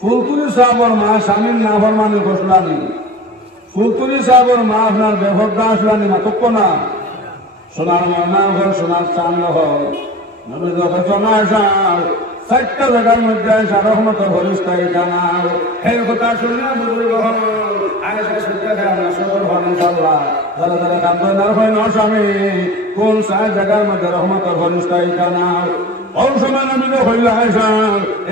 ফুলতুলি সাহেবর মা স্বামীর না ফরমানি ঘোষলানি, ফুলতুলি সাহেবর মা আপনার বেভদ্রা আসলানি মাতক্য না, সোনার ময়না ঘর সোনার চান্দ ঘর নবী যখন জমা আসাও চারটা জায়গার মধ্যে আসা রহমত হরিস্তাই জানাও। এই কথা শুনিয়া বুজুর্গ হল আয়সা শিক্ষা দেয় না সদর হন ইনশাআল্লাহ। যারা যারা কান্দন না হয় না স্বামী কোন চার জায়গার মধ্যে রহমত হরিস্তাই জানাও। ওই সময় নবী হইল আয়সা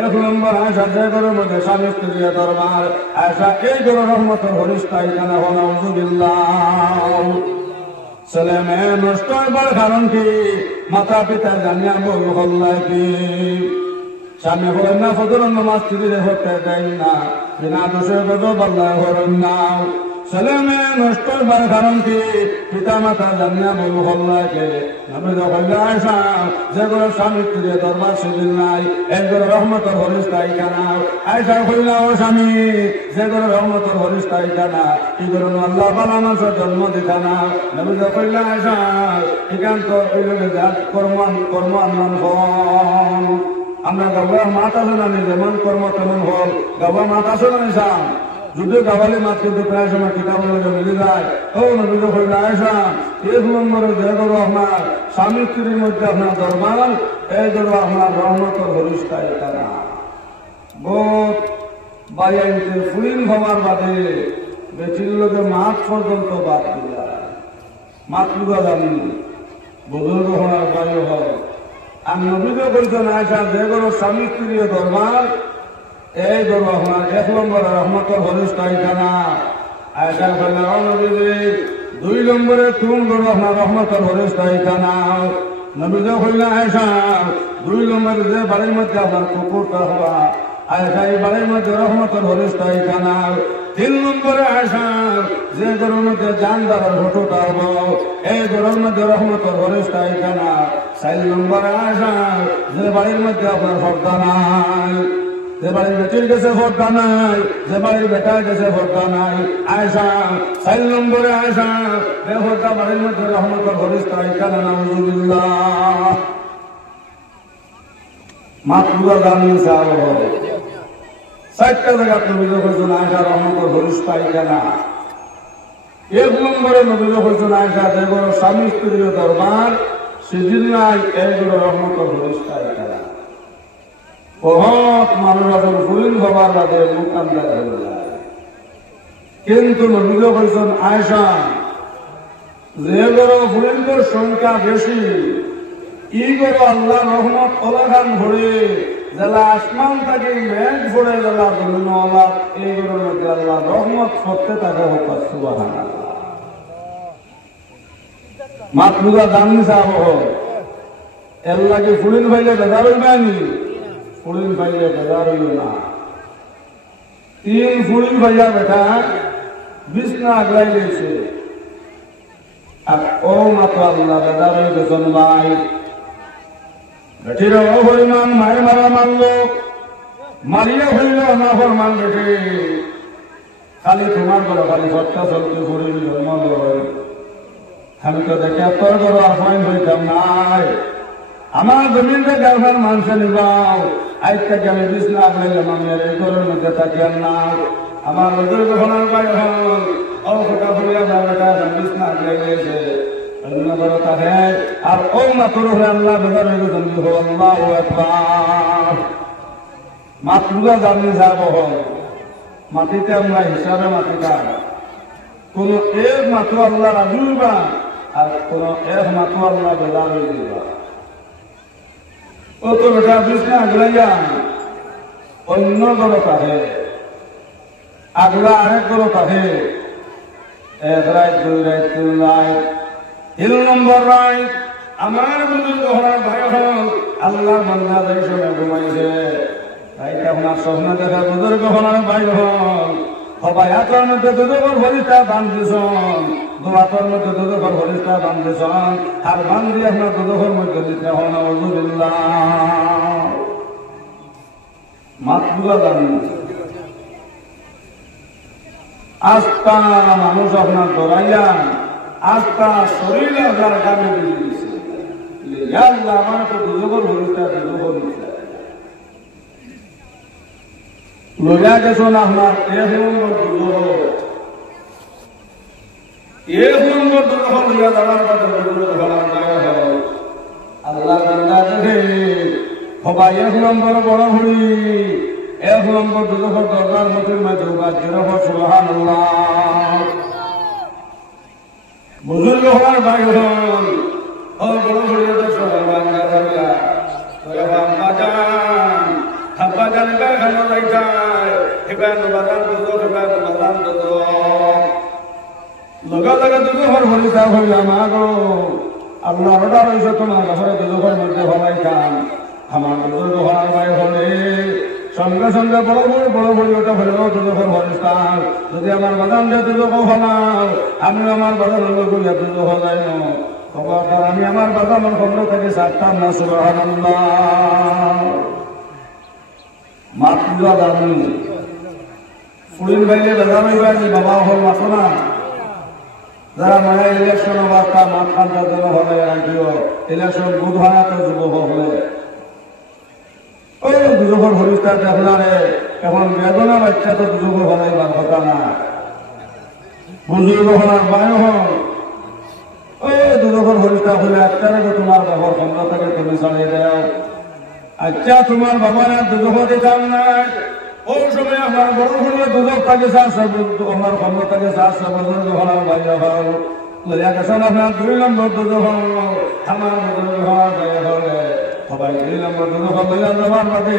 এক নম্বর আয়সা যে ঘরের মধ্যে স্বামী স্ত্রী দরবার আয়সা এই ঘর রহমত হরিস্তাই জানা হন আউযুবিল্লাহ। ছেলে মেয়ে নষ্ট হবার কারণ কি? মাতা পিতা জানিয়া বই হল্লাই কি? স্বামী হলেন না ফজর নামাজ স্ত্রীরে হতে দেয় না, বিনা দোষে গজব আল্লাহ হলেন না। ছেলে মেয়ে নষ্ট হবার কারণ কি? পিতা মাতা জানিয়া বই হল্লাই কে? নবী হইল আয়সা যে ঘরে স্বামী স্ত্রী দরবার সেদিন নাই এই ঘরে রহমতর হরিস্তাই জানা। আয়সা হইল ও স্বামী যে ঘরে রহমতর হরিস্তাই জানা কি করে আল্লাহ বালা মানুষের জন্ম দিতা না। নবী হইল আয়সা একান্ত হইল কর্ম আনমান হন। আমরা গাওয়ার মাত আছে না যেমন কর্ম তেমন হল। গাওয়ার মাত আছে না নিশাম যদিও গাওয়ালি মাত কিন্তু প্রায় সময় কিতাব মিলে যায়। ও নবী হইল আয়সা এক নম্বরে যে করো আপনার স্বামী স্ত্রীর মধ্যে আপনার দরবার এই ধরো আপনার রহমতর হরিস্তাই তারা বোধ বাইয়াইতে ফুলিন হওয়ার বাদে বেটির লোকে মাছ পর্যন্ত বাদ দিলা মাত লুকা জানি বুজুর্গ হওয়ার বায়ু হয়। আর নবীকে বলছেন আয়সা যে করো স্বামী স্ত্রীর দরবার এই ধরো আপনার এক নম্বরে রহমতর হরিস্তাই তারা আয়সা ফেলা নবী দুই নম্বরে তুম করো আপনার রহমতর হরিস্তাই তারা। নবী হইল আয়সা দুই নম্বরে যে বাড়ির মধ্যে আপনার কুকুরটা হওয়া আয়সা এই বাড়ির মধ্যে রহমতর হরিস্তাই তারা। তিন নম্বরে আয়সা যে ঘরের মধ্যে জানদারের ফটোটা হবো এই ঘরের মধ্যে রহমতর হরিস্তাই তারা। চার নম্বরে আয়সা যে বাড়ির মধ্যে আপনার পর্দা নাই, যে বাড়ির বেটির গেছে পর্দা নাই, যে বাড়ির বেটার গেছে পর্দা নাই আয়সা চার নম্বরে আয়সা বেপর্দা বাড়ির মধ্যে রহমতর হরিস্তাই তারা। নাউযুবিল্লাহ। মাতৃকা জানি চাও চারটা জায়গা নবী হয়েছেন আয়সা রহমতর হরিস্তাই তারা। এক নম্বরে নবী হয়েছেন আয়সা যে ঘর স্বামী স্ত্রীর দরবার সেদিন নাই এই ঘর রহমতর হরিস্তাই তারা। বহুত মানুষ এখন ফুলিন হবার বাদে মুখান্দার হয়ে যায়, কিন্তু নবী বলছেন আয়সা যে ঘর ফুলিনদের সংখ্যা বেশি ই ঘর আল্লাহ রহমত ওলাখান ভরে জেলা আসমান থাকে মেঘ ভরে জেলা জমিন আল্লাহ এই ঘরের মধ্যে আল্লাহ রহমত করতে থাকে হোক সুবহানাল্লাহ। মাতৃকা জানি চাব এর লাগে ফুলিন ভাইলে বেজার হইবানি, ফুলিন ভাইলে বেজার হইল না। তিন ফুলিন ভাইয়া বেটা বিছনা আগলাই গেছে আর ও মাত্র আল্লাহ বেজার হয়ে গেছেন ভাই বেটির অপরিমাণ মায়ের মারা মারলো মারিয়া হইল না ফরমান বেটে খালি তোমার করো খালি সত্তা চলতে ফুরিল জন্ম লয়। আমি তো দেখে তোর করো আফাইন হইতাম নাই আমার জমিন থেকে আপনার মানুষে নিবাও আজ থেকে আমি বিছনা আগলাইলাম আমি আর এই ঘরের মধ্যে থাকিয়ার না। আমার নজর যখন পাই হল ও ফোটা ফুরিয়া যা বেটা বিছনা আগলাই গেছে আর ও মাত্র আল্লাহ বেজার হয়ে গেছেন আল্লাহু আকবার। মাতৃকা জানি যাব মাটিতে আমরা হিসাবে মাটিটা কোন এক মাত্র আল্লাহ রাজুবা আর কোন এক মাত্র আল্লাহ বেজার হয়ে দিবা। ও তো বেটা বিছনা আগলাইয়া অন্য গড় কাহে আগলা আরেক গড় কাহে এক রাত দুই রাত তিন রাত তিন নম্বর রাত আমার বুজুর্গ হওয়ার ভাই হল আল্লাহ বান্দা এই সময় ঘুমাইছে রাইতে আপনার স্বপ্ন দেখা বুজুর্গ হওয়ার ভাই হল সবাই হাতের মধ্যে দুদকর ভরিষ্ঠা বান্ধিছন দোয়াতর মধ্যে দুদকর ভরিষ্ঠা বান্ধিছন আর বান্ধি আপনার দুদকর মধ্যে দিতে হন আউযুবিল্লাহ। মাতৃকা জানি আস্থা মানুষ আপনার দৌড়াইয়া আস্থা শরীর আপনার গামে দিয়ে দিয়েছে আমার তো দুদকর ভরিষ্ঠা দুদকর লইয়া গেছেন আপনার 1 নম্বর দুধ, 1 নম্বর দুধ লইয়া যাওয়ার পথে আল্লাহ বান্দা দেখে সবাই 1 নম্বর বড় হরি 1 নম্বর দুধর দরকার মতির মাঝে বাচ্চার সুবহানাল্লাহ। বুজুর্গ হওয়ার ভাই হন ও বড় হরি বাংলা বাংলা হাব্বা জানি বা খানো যাইতাই এবার বাদাম দুধ এবার বাদাম দুধ লগা লগা দুধর হরিতা হইলাম আগো আল্লাহ অর্ডার হয়েছে তোমার ঘরে দুধর মধ্যে হলাই খান আমার দুধ হওয়ার ভাই হলে সঙ্গে সঙ্গে বড় বড় ওটা হলেও দুধর হরিস্তান যদি আমার বাদাম দিয়ে দুধ হলাও আমি আমার বাদাম করিয়া দুধ হলাই খবরদার আমি আমার বাদামের খবর থেকে ছাড়তাম না সুবহানাল্লাহ। মাতৃরা দামি ফুলিন ভাইলে বেদামি ভাই বাবা হল মাথো না যারা মায়া ইলেকশন বার্তা মাঠ খান্তার জন্য হবে রাখিও ইলেকশন বুধ হয় তো যুবক হলে ওই দুজোর হরিস্তার দেখলারে এখন বেদনা বাচ্চা তো দুজোর হলাইবার কথা না বুজুর্গ হলার বায়ু হল ওই দুজোর হরিস্তা হলে একটারে তোমার বাবার ক্ষমতা থেকে তুমি চালিয়ে দেও। আচ্ছা তোমার বাবার দুজোকে চান নাই ওই সময় আমার বড় হলে দুজক তাকে চাষ আমার ক্ষমতাকে চাষ বুজুর্গ হলার বাইরে হল লইয়া গেছেন আপনার 2 নম্বর দুজক আমার বুজুর্গ হওয়ার বাইরে হলে সবাই 2 নম্বর দুজক লইয়া যাবার বাদে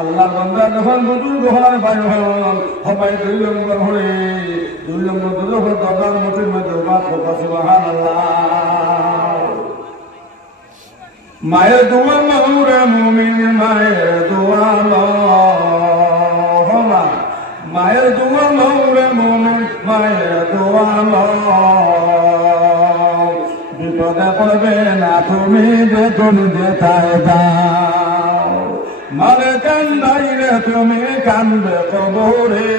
আল্লাহ বান্দা যখন বুজুর্গ হওয়ার বাইরে হল সবাই 2 নম্বর হলে 2 নম্বর দুজক দরজার মুঠির মধ্যে বাদ কথা সুবহানাল্লাহ। মায়ের দোয়া লরে মুমিন মায়ের দোয়া লওয়া মায়ের দোয়া লরে মুমিন মায়ের দোয়া লওয়া বিপদে পড়বে না তুমি যে তুমি যেথায় যাও মারে কান্দাইলে তুমি কান্দবে কবরে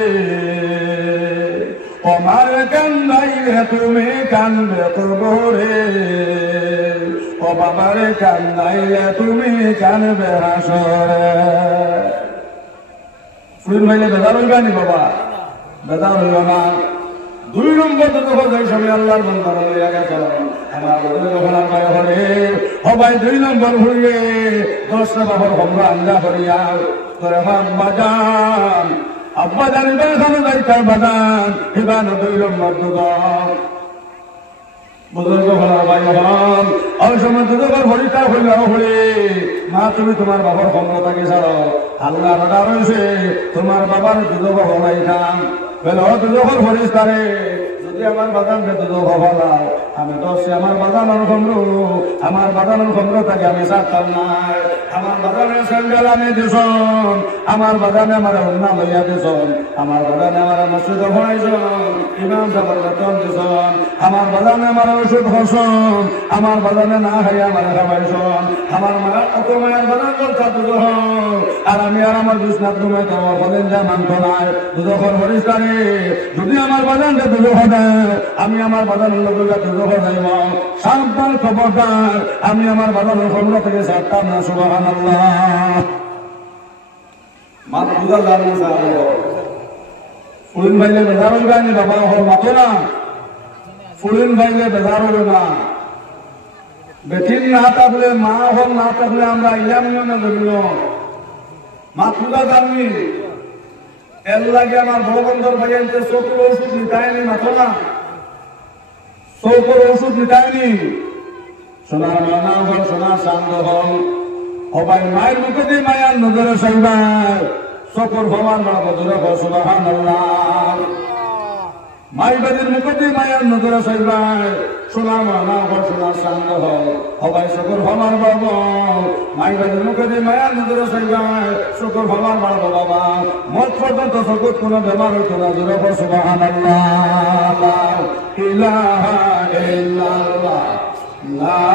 ও মারে কান্দাইলে তুমি কান্দবে কবরে ও বাবারে কান্দাইলে তুমি কানবে হাসরে। ফুল ভাইলে বেদার হইবা নি বাবা বেদার হইল না 2 নম্বর তো যখন সময় আল্লাহর বান্দা লইয়া গেছে আমার যখন ভাই হলে সবাই 2 নম্বর হইলে 10টা বাবার আমরা আন্দা করিয়া তোরে আব্বা জানিবে এখানে যাইতার বাদান এবার 2 নম্বর দুধ বুজুর্গ হলার ভাই হন ওই সময় দুধর হরিতা হইল হলে মা তুমি তোমার বাবার ক্ষমতাকে ছাড়ো আল্লাহ অর্ডার হয়েছে তোমার বাবার দুধ হলাই খান বলে ও দুধর হরিস্তারে যদি আমার বাদামকে দুধ হলাও আমি তো আমার বাদামের ক্ষমতাকে আমি ছাড়তাম না আমার বাদামের স্যান্ডেল আমি দিছন আমার বাদামে আমার অন্যা লইয়া দিছন আমার বাদামে আমার মসজিদ হয়েছন ইমাম সাহেবের বেতন দিছন আমার বাদামে আমার ওষুধ হসন আমার বাদামে না খাইয়া আমার খাওয়াইছন আমার মায়ের অত মায়ের বাদাম করতা দুধ আর আমি আর আমার বিছনাথ ঘুমাই তোমার বলেন যা মানত নাই দুধর হরিস্তারে যদি আমার বাদামকে দুধ হয় আমি আমার বাদামের লোকের দুধ হইব সাবধান খবরদার আমি আমার বাদামের ক্ষমতা থেকে ছাড়তাম না সুবহানাল্লাহ। মাত বুঝা জানি ফুলিন ভাইলে বেজার হইবে আমি বাবা হল মাতো না ফুলিন ভাইলে বেজার হইবে না বেটিন না থাকলে মা হল না থাকলে আমরা ইলাম না ধরিল মাত বুঝা জানি এর লাগে আমার বড় বন্ধুর ভাইয়াতে চোখের ওষুধ নিতায়নি মাতো না চৌকর ওষুধ নিতায়নি সোনার মানা হল সোনার চান্দ হল সবাই মায়ের মুখে দিয়ে মায়ার নজরে চাইবার চকর ভগবান বড় বদরে সুবহানাল্লাহ মাই বাড়ির মুখে দিয়ে মায়ার নজরে চাইবার সোনার মানা হল সোনার চান্দ হল সবাই চকর ভগবান বাবা মাই বাড়ির মুখে দিয়ে মায়ার নজরে চাইবার চকর ভগবান বড় বাবা মত পর্যন্ত চকুত কোনো বেমার হইতো না জোরে সুবহানাল্লাহ। ইলাহা ইল্লাল্লাহ লা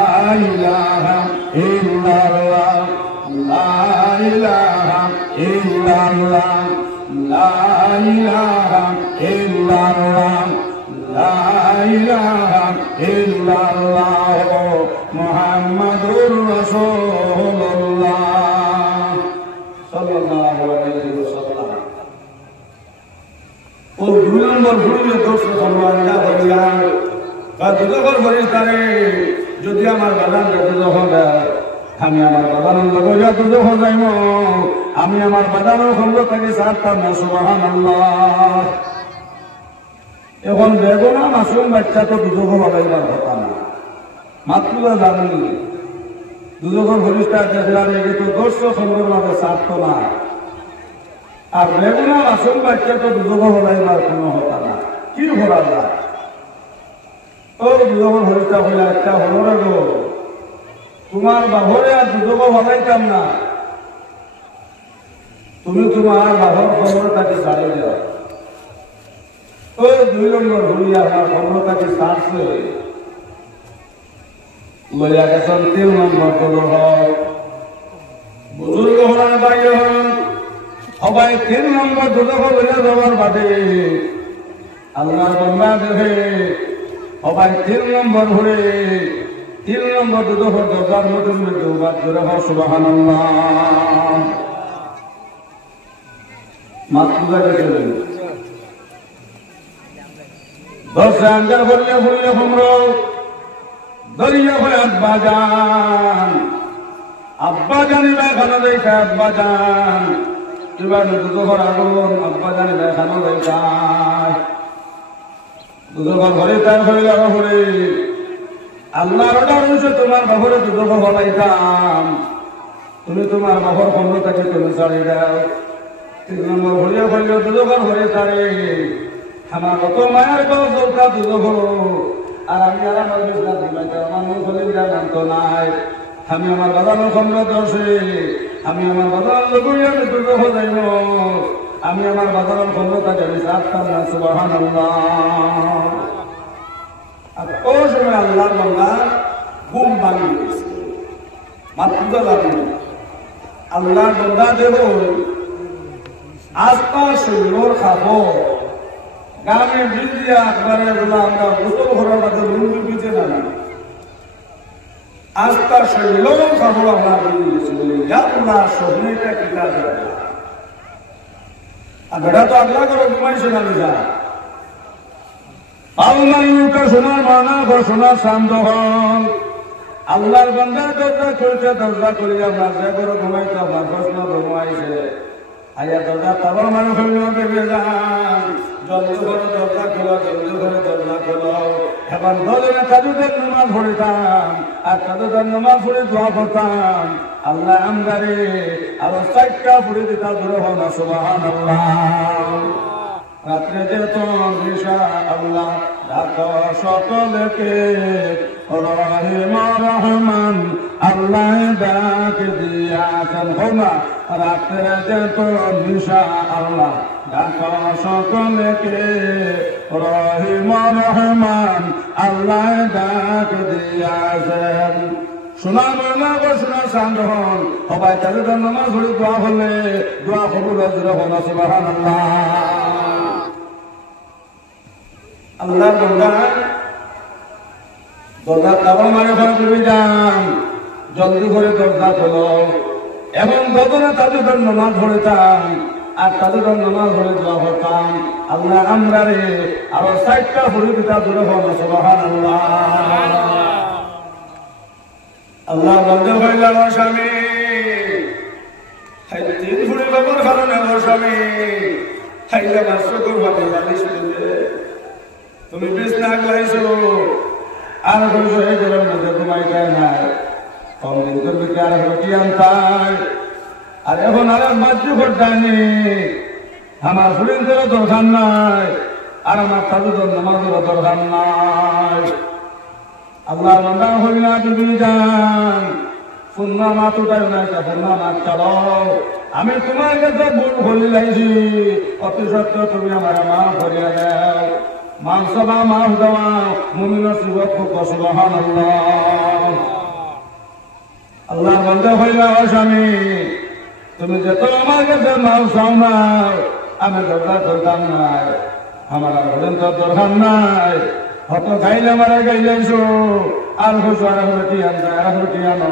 ইলাহা ইল্লাল্লাহ লা ইলাহা ইল্লাল্লাহ লা ইলাহা ইল্লাল্লাহ লা ইলাহা ইল্লাল্লাহ মুহাম্মাদুর রাসূলুল্লাহ সাল্লাল্লাহু আলাইহি ওয়াসাল্লাম। ও 2 নম্বর ভুলে দোষ করবানা করিয়া দুদকর ফেরেশতারে যদি আমার বাগান দুদক দেয় আমি আমার বাগানের লগিয়া দুদক যাইব আমি আমার বাগানের খন্ড থেকে সারতাম না সুবহানাল্লাহ এখন বেগুনা মাসুম বাচ্চা তো দুদক হলাইবার কথা না মাত্র জানি দুদকর ফেরেশতা দেখলাম এই তো দোষ খন্ডের মাঝে সারত না আর বেগুনা মাসুম বাচ্চা তো দুদক হলাইবার কোনো কথা না কি করা যায় ও দুদকর ফেরেশতা হইলা একটা হলো রে গো তোমার বাহরে আর দুদক হলাইতাম না তুমি তোমার বাহর খবরটাকে ছাড়ে যাও ও 2 নম্বর ভুলিয়া আমার খবরটাকে ছাড়ছে লইয়া গেছেন 3 নম্বর দুদক বুজুর্গ হলার বাইরে হন সবাই 3 নম্বর দুদক লইয়া যাওয়ার বাদে আল্লাহর বান্দা দেখে সবাই 3 নম্বর ঘুরে 3 নম্বর দুদক দরজার মধ্যে দুবার জোরে হয় সুবহানাল্লাহ মাতৃকা গেছে দরজা আঞ্জার বললে বললে তোমরা দরিয়া হয় আব্বা জানি খানা দেখে আব্বা জান এবার দুদকর আগুন আব্বা জানি খানা দেখা দুদকর ঘরে তার হয়ে যাওয়া ঘরে আল্লাহর অর্ডার হয়েছে তোমার বাবরে দুদক বলাইতাম তুমি তোমার বাবর ক্ষমতাকে তুমি ছাড়ি দাও 3 নম্বর ঘুরিয়া ফেললে দুদকর ঘরে তারে আমার কত মায়ের দরকার দুদক আর আমি আর আমার বিজনেস ঘুমাইতে আমার মন খোলে জানতো নাই আমি আমার বাজানোর ক্ষমতা দর্শে আমি আমার বাজার লগিয়া আমি দুদক যাইব আমি আমার বাজানোর ক্ষমতাকে আমি ছাড়তাম না সুবহানাল্লাহ আর ও সময় আল্লাহর বান্দা ঘুম ভাঙি গেছে মাত্র লাগলো আল্লাহর বান্দা দেব আস্তা শরীর খাবো গ্রামে বিল দিয়া একবারে বলে আমরা গোসল করার মাঝে লুঙ্গি পিছে না আস্তা শরীর খাবো আমরা বিল দিয়েছি বলে আল্লাহ স্বপ্নেটা কিনা দেবে আর বেটা তো আল্লাহ করে ঘুমাইছে না নিজা আল্লাহর সোনার মানা সোনার শান্ত হন আল্লাহর বান্দার দরজা খুলতে দরজা করিয়া মাঝে করে ঘুমাইতে আমার প্রশ্ন ঘুমাইছে আয়া দরজা তারপর মানে ভেবে যান জলদি করে দরজা খোলো জলদি করে দরজা খোলো এখন দলের তাজুদের নামাজ পড়িতাম আর তাজুদের নামাজ পড়ে দোয়া করতাম আল্লাহ আমদারে আরো 4টা পড়ে দিতা দূরে হন সুবহানাল্লাহ রাত্রে যেত নিশা আল্লাহ ডাক সকলকে রহিম রহমান আল্লাহ ডাক দিয়াছেন হোনা রাত্রে যেত নিশা আল্লাহ ডাক সকলকে রহিম রহমান আল্লাহ ডাক দিয়াছেন শোনার ময়না শোনার শান্ত হন সবাই তাদের নামাজ পড়ে দোয়া হলে দোয়া কবুল হন সুবহানাল্লাহ আল্লাহর বান্দা দরজা তাবা মানে ঘরে চলে যান জলদি করে দরজা খোলো এবং যতনা তাদের নামাজ পড়েতাম আর তাদের নামাজ পড়ে দোয়া করতাম আল্লাহ আমরা রে আরো 4টা পড়ে দিতা দূরে হন সুবহানাল্লাহ আল্লাহ বান্দা হইলা স্বামী 3 ফুড়ি বাবার কারণে স্বামী খাইলে মাস্টার করবাতে বালিশ তুমি বিছনা গাইছো আর কইছো এই গরম মধ্যে ঘুমাইতে নাই কম দিন করবে কি আর রুটি আনতাই আর এখন আর বাজ্য করতানি আমার শরীরের দরকার নাই আর আমার তাজুদের নামাজের দরকার নাই আল্লাহ বান্দা হইলা দিবি যান সুন্নাহ মাত উঠাই না সুন্নাহ মাত চালাও আমি তোমার কাছে ভুল বলে লাইছি অতি সত্য তুমি আমার মাফ করিয়া দাও মানসবা মাফ দেওয়া মুমিনের সিবত খুব সুবহানাল্লাহ আল্লাহ বান্দা হইলা স্বামী তুমি যত আমার কাছে মাফ চাও না আমি দরকার করতাম নাই আমার আর দরকার নাই হত খাইলে মারা গাইলাইছো আর খুশো আর রুটি আনো আর রুটি আনো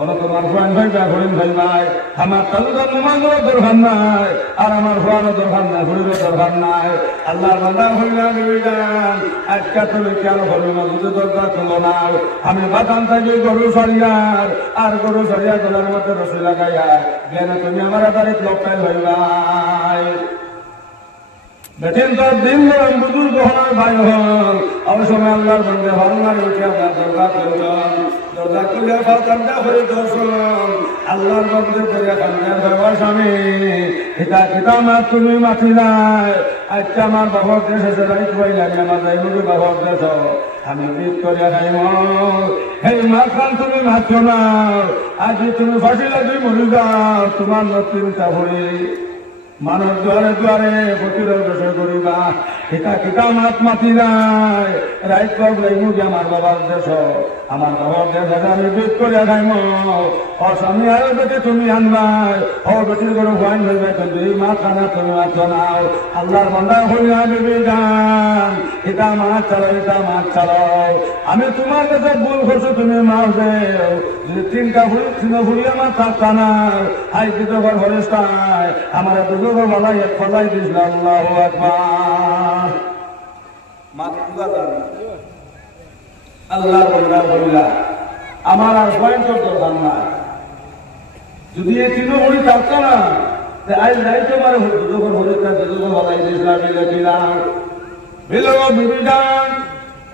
ও কোনো তোমার ফুয়ান ভাই বা হরিণ ভাই নাই, আমার তালুকার নামাজেরও দরকার নাই, আর আমার ফুয়ারও দরকার নাই, হরিণের দরকার নাই। আল্লাহর বান্দা হইলা বিবিধান আজকে তুমি কেন হরিণ যদি দরকার তুলো না, আমি বাদাম থাকি গরু সরিয়ার, আর গরু সরিয়া গলার মধ্যে রসি লাগাইয়া কেন তুমি আমার তারিখ লোকটাই হইবাই। বেঠিন তোর দিন গরম বুজুর্গ হওয়ার ভাই হল, অবশ্য সময় আল্লাহর বন্ধে হরনার উঠে আপনার দরকার করবেন, দরজা খুলে ফাঁকা হয়ে দর্শন আল্লাহর বন্ধে করে খান্দার বাবা স্বামী এটা কিতা মার তুমি মাতি নাই। আজকে আমার বাবার দেশ এসে রাইট হয়ে লাগে আমার যাইবি বাবার দেশ, আমি বিদ করিয়া খাইম এই মা খান তুমি মাত্র না, আজ তুমি ফাঁসি লাগি মরি যাও তোমার চিন্তা ভরি মানুষ দুয়ারে দুয়ারে প্রতিরোধ দেশে করিবা এটা কিতা মাত মাতি নাই। রাইট লাগবো কি আমার বাবার দেশ, আমার বাবার দেশ আমি বিদ করিয়া খাইম ও স্বামী আরো বেটি তুমি আনবাই ও বেটির কোনো ভয় হইবে কিন্তু এই মা খানা তুমি মাত্র নাও। আল্লাহর বান্দা হইয়া বিবি গান এটা মাছ চালাও এটা মাছ চালাও, আমি তোমার কাছে ভুল করছো তুমি মাও দেও যদি তিনটা ফুলি আমার থাকতা না আই কিন্তু হরেস্তায় আমার দুজোর বলাই এক ফলাই দিছিল। আল্লাহু আকবার। আল্লাহর বান্দা হইলা আমার আর পয়েন্ট দরকার নাই, যদি এই তিনও বড়ি থাকতো না আজ নাই তোমার দুজোর হরেস্তা দুজোর বলাই দিয়েছিলাম বিবিধান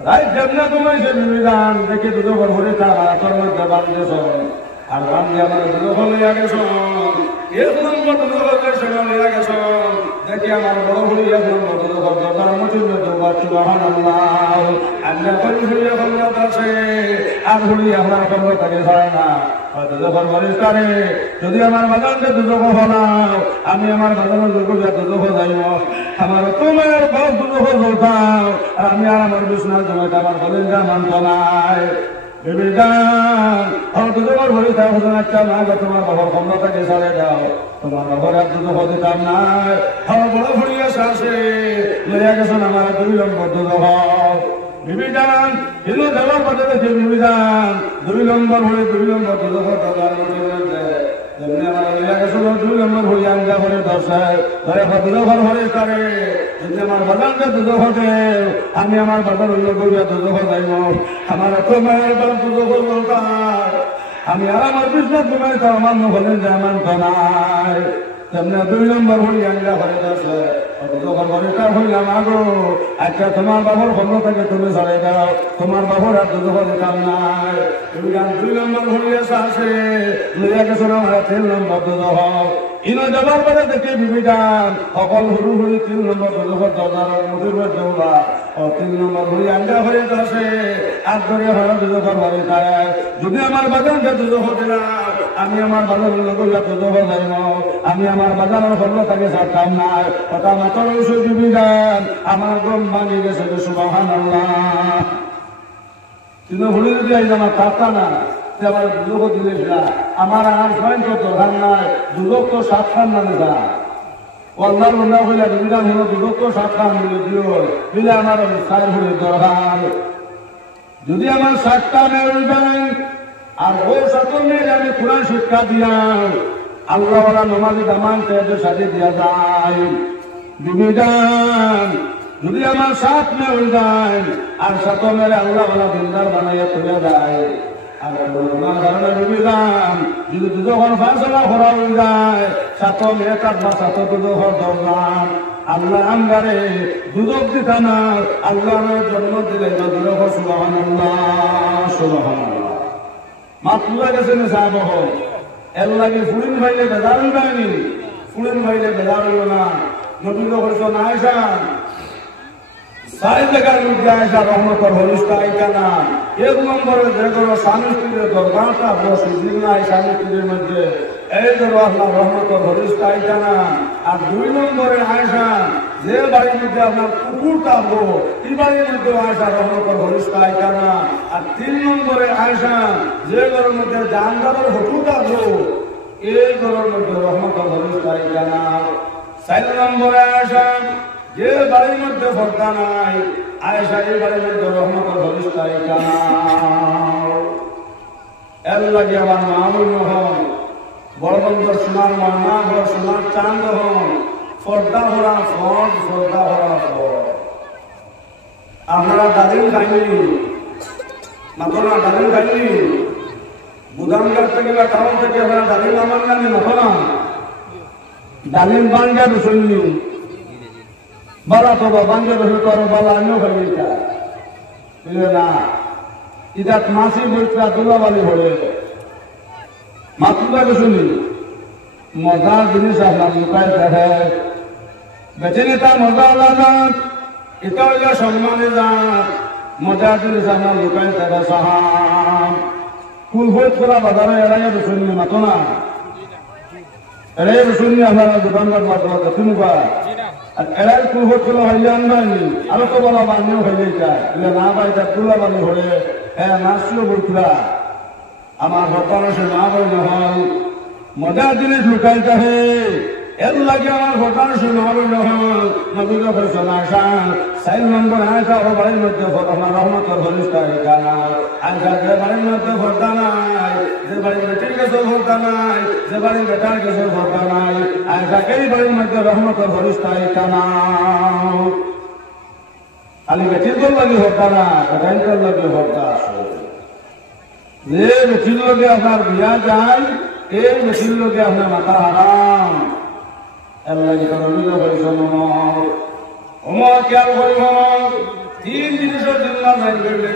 রাইট যেমন তোমার সে বিবিধান দেখে দুজোর হরেস্তা তোর মধ্যে বান্ধেছ আর বান্ধে আমার দুজোর লইয়া গেছ এক নম্বর দুজোর সঙ্গে লইয়া গেছ দেখি আমার বড় হলি এক নম্বর দুজোর দরকার মতো সুবহানাল্লাহ আল্লাহ করি হইয়া বললাম আছে আর হলি আমরা কবর থেকে ছাড়ে না দুজোর হরেস্তারে যদি আমার বাগানকে দুজোর হলাও আমি আমার বাগানের দুজোর যাইব আমার তোমার বাপ দুজোর হতাও আর আমি আর আমার বিষ্ণার জমাইতে আমার বলেন যা মানত নাই। তোমার ভরি একটা না তোমার বাবার ক্ষমতাকে সারে দাও তোমার বাবার এক দুটো দিতাম না বড় ভরিয়া শাসে লইয়া গেছেন আমার 2 নম্বর বিবিধান হিন্দু দেওয়ার পথে দেখে বিবিধান 2 নম্বর হয়ে 2 নম্বর দুই নম্বর হইয়া আঞ্জা করে দর্শায় ধরে দুজোর হরে করে যদি আমার বাগানকে দুজো হতে আমি আমার বাগান অন্য করিয়া দুজো যাইব আমার এত মায়ের বাগান দুজো দরকার আমি আর আমার বিষ্ণু তোমার তো আমার হলেন যে আমার তো নাই তেমনি 2 নম্বর হইয়া আঞ্জা করে দর্শায় হইলাম আগো আচ্ছা তোমার বাবুর ক্ষমতাকে তুমি চলে দাও তোমার বাবুর আর দুজো দিতাম নাই। তুমি গান 2 নম্বর হইয়াছে আসে লইয়া গেছো আমার 3 নম্বর দুজো ইনো যাবার পরে দেখি বিবিধান অকল হুরু হুড়ি 3 নম্বর দুজো দরজার মুঠির দেওয়া ও 3 নম্বর হই আঞ্জা হয়ে আসে আর ধরে হয় দুজো বাড়ি যায় যদি আমার বাজানকে দুজো দিলাম আমি আমার বাজার করিয়া দুজো যাইব আমি আমার বাজারের ক্ষমতাকে ছাড়তাম না কথা মাত্র বিবিধান আমার গম ভাঙি গেছে সুবহানাল্লাহ। কিন্তু ভুলে যদি আইজ আমার পাতা না আমার দুজো দিলে আমার আর পয়েন্ট দরকার নাই 207 খান মানে যা আল্লাহর বান্দা হইলা বিবিধান হলো 207 খান মিলে দিও মিলে আমার 4 হলে দরকার যদি আমার 7টা মেয়ে আর ও 7 মেয়ে আমি কোরআন শিক্ষা দিয়া আল্লাহ ওরা নমাজি দামান তেজের সাথে দিয়া যায় বিবিধান যদি আমার 7 মেয়ে হয়ে যায় আর 7 মেয়ে আল্লাহ ওরা দিনদার বানাইয়া তুলে যায় আর কারণে বিবিধান যদি দুজোর ফাঁসলা করা হয়ে যায় 7 মেয়ে কাটবা 7 দুজোর দরকার আল্লাহ আমগারে দুজক দিতা না আল্লাহর জন্ম দিলে সুবহানাল্লাহ সুবহানাল্লাহ মাতলুয়া গেছে না সাহেব এর লাগে ফুলিন ভাইলে বেজার হইবানি ফুলিন ভাইলে বেজার হইল না নবী করছো না আয়সা 4 জায়গার মধ্যে আয়সা রহমতের হরিষ্ঠ আইতা না 1 নম্বরে যে কোনো স্বামী স্ত্রীর দরকারটা বসে দিন না স্বামী স্ত্রীর মধ্যে এই ধরো আপনার রহমতের হরিষ্ঠ আইতা না আর 2 নম্বরে আয়সা যে বাড়ির মধ্যে আপনার কুকুর থাকবো এই বাড়ির মধ্যে আয়সা রহমতের হরিষ্ঠ আইতা না আর 3 নম্বরে আয়সা যে ঘরের মধ্যে জানদারের হকু থাকবো এই ঘরের মধ্যে রহমতের হরিষ্ঠ আইতা না 4 নম্বরে আয়সা যে বাড়ির মধ্যে পর্দা নাই আয়েশা এই বাড়ির মধ্যে রহমতের হরিষ্ঠ আইতা না এর লাগে আমার মামুন হন বড়বন্দর সোনার ময়না ঘর সোনার চাঁদ হন ফর্দা হরা ফর্দ ফর্দা হরা ফর্দ আপনারা ডালিম খাইনি মাথনা ডালিম খাইনি গুদামঘাট থেকে বা টাউন থেকে আপনারা ডালিম আমার নানি মাথনা ডালিম বাঞ্জা শুননি বালা তো বাঞ্জা বসে তো আরো বালা আমিও খাই বুঝলে না ইদাত মাসি বইটা দুলাবালি হয়ে মাতুলাকে শুনি মজার জিনিস আপনার লুকায় দেখে বেছে নিতা মজা আলাদা এটা হইলে সম্মানে যান মজার জিনিস আপনার লুকায় দেখে সাহাম ফুল বই খোলা বাজারে এড়াইয়া শুনি মাতো না এড়াইয়া শুনি আপনারা দোকানঘাট মাত্র তুমি এড়াই ফুল বই খোলা হইলে আনবানি আরো তো বলা বানিও হইলে যায় না পাই তা তুলাবানি হলে হ্যাঁ নাচলো বলছিলা আমার ভক্তারা সে না বই নহয় মজার জিনিস লুকাইতে হে এর লাগে আমার ভক্তারা সে না বই নহয় নবীর ফেসনা শান 4 নম্বর আয়সা ও বাড়ির মধ্যে আপনার রহমতের ফরিস্তা এখানা আয়সা যে বাড়ির মধ্যে ভর্তা নাই যে বাড়ির বেটির কাছে ভর্তা নাই যে বাড়ির বেটার কাছে ভর্তা নাই আয়সা এই বাড়ির মধ্যে রহমতের ফরিস্তা এখানা খালি বেটির তোর লাগে ভর্তা না বেটাইর লাগে ভর্তা আসে যে বেটির লোকে আপনার বিয়া যায় এই বেটির লোকে আপনার মাথা হারাম এর লাগে রবীন্দ্র হয়েছেন অমর খেয়াল করিব 3 জিনিসের জিম্মা দায়ী করলে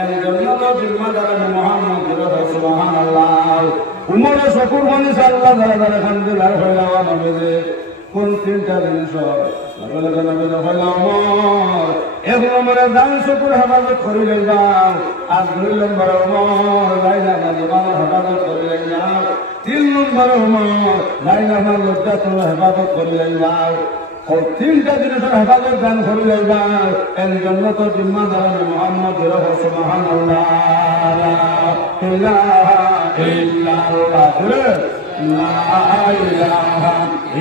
এর জন্য তো জিম্মা দ্বারা মোহাম্মদ সুবহানাল্লাহ উমরের শকুর মানুষ আল্লাহ দ্বারা দ্বারা খান্দিলার হয়ে যাওয়া নবীরে কোন 3টা জিনিস এক নম্বরে দান শকুর হেফাজত করে যাও আর 2 নম্বরে উমর লাইলামা জবানের হেফাজত করে যাও 3 নম্বরে উমর লাইলামা লজ্জাতুল হেফাজত করে যাও ও 3টা জিনিসের হেফাজত দান করে যাও এর জন্য তো জিম্মা দ্বারা মুহাম্মদ সুবহানাল্লাহ ইলাহা ইল্লাল্লাহ লা ইলাহা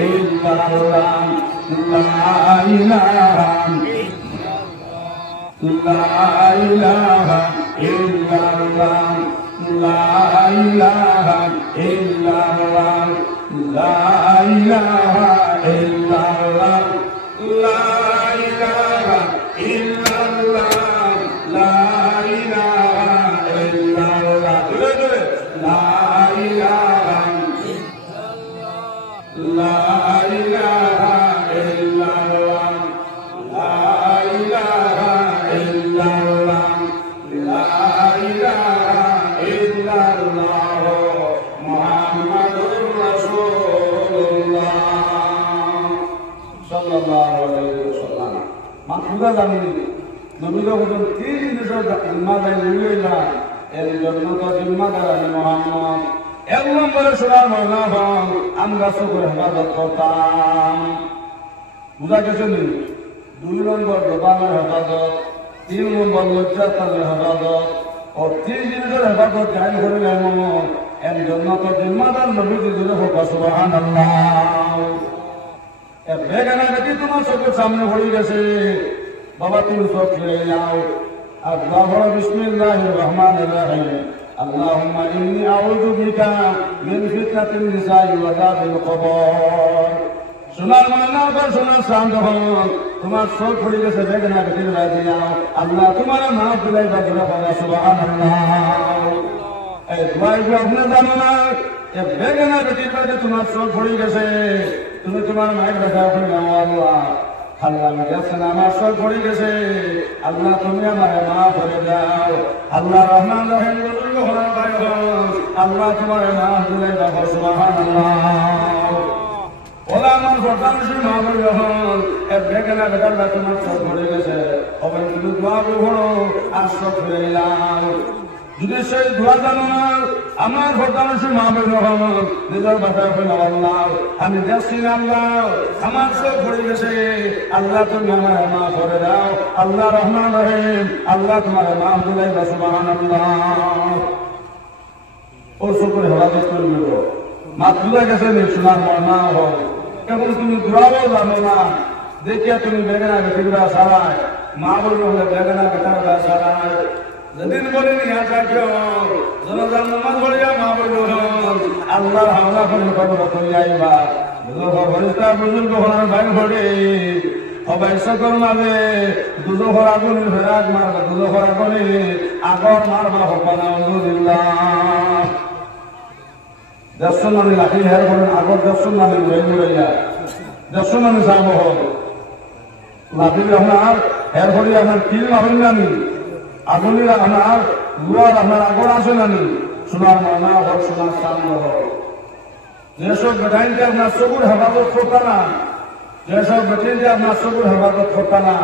ইল্লাল্লাহ লা ইলাহা ইল্লাল্লাহ লা ইলাহা ইল্লাল্লাহ লা ইলাহা ইল্লাল্লাহ লা ইলাহা ইল্লাল্লাহ লা ইলাহা ইল্লাল্লাহ লা ইলাহা লা ইলাহা ইল্লাল্লাহ লা ইলাহা ইল্লাল্লাহ লা ইলাহা ইল্লাল্লাহ মুহাম্মাদুর রাসূলুল্লাহ সাল্লাল্লাহু আলাইহি ওয়াসাল্লাম মাকসুদা জানেন নবীর যখন 3 জিনিসের জিম্মা দায়ী লইলা এর জন্য তো জিম্মাদার আলী মুহাম্মদ এক নম্বরে সোনার ময়না হন আমরা সকল হেফাজত করতাম বুঝা গেছে নি 2 নম্বর দোকানের হেফাজত 3 নম্বর লজ্জাতালের হেফাজত ও 3 জিনিসের হেফাজত জাহির করে নেন এর জন্য তো জিম্মাদার নবী দিলে হোক সুবহানাল্লাহ এক বেগানা দেখি তোমার চোখের সামনে পড়ে গেছে বাবা তুমি চোখ ফিরে যাও আর বাবা বিসমিল্লাহির রহমানির রহিম اللهم إني أعوذ بك من فتنة النساء وعذاب القبر সোনার ময়না বা সোনার চাঁদ হন তোমার চোখ পড়ে গেছে বেগনা বেটির বাড়ি যাও আল্লাহ তোমার মাফ দিলাই বা দূরে পড়া সুবহানাল্লাহ এই দোয়াই আপনি জানো না বেগনা বেটির বাড়ি তোমার চোখ পড়ে গেছে তুমি তোমার মায়ের দেখা করে নাও আল্লাহ আল্লাহ গেছেন আমার চোখ পড়ে গেছে আল্লাহ তুমি আমার মাফ করে দাও আল্লাহ রহমান রহিম আল্লাহ তোমার মাফ দিলাই বা সুবহানাল্লাহ ওলা আমার ভর্তাংশী মাহবুব যখন এর বেগেনা বেটার তোমার চোখ পড়ে গেছে হবে কিন্তু দোয়া পড়ো আর চোখ ফিরে এলাম যদি সেই দোয়া জানো না আমার ভর্তাংশী মাহবুব যখন নিজের বাসায় হইল আল্লাহ আমি দেখছি না আল্লাহ আমার চোখ পড়ে গেছে আল্লাহ তুমি আমার মাফ করে দাও আল্লাহ রহমান রহিম আল্লাহ তোমার মাফ দিলাই বা সুবহানাল্লাহ ও চোখের হেফাজত করবে মাতৃদা গেছে সোনার ময়না হয় এখন তুমি দোয়াও জানো না দেখিয়া তুমি বেগেনা বেটিগুলা সারায় মা বলবে হলে বেগেনা বেটারা সারায় যেদিন বলে নিয়ে থাকিও জনজান নামাজ পড়িয়া মা বইল আল্লাহর হাওলা করে কবর করিয়া আইবা বুজুর্গ ফরিস্তা বুজুর্গ হলার ভাই ঘরে সবাই সকল মাঝে দুজোহর আগুনের ফেরাক মারবা দুজোহর আগুনে আগর মারবা হবানা আলহামদুলিল্লাহ দেড়শো নামে লাঠি হের করেন আগর দেড়শো নামে ঘুরে ঘুরাইয়া দেড়শো নামে যাব লাঠি আপনার হের করি আপনার কিল মারেন নানি আগুনের আপনার লোয়ার আপনার আগর আসে নানি সোনার মানা হর সোনার সামনে হর যেসব বেটাইনকে আপনার চকুর হেফাজত করতা না যেসব বেটিনকে আপনার চকুর হেফাজত করতা না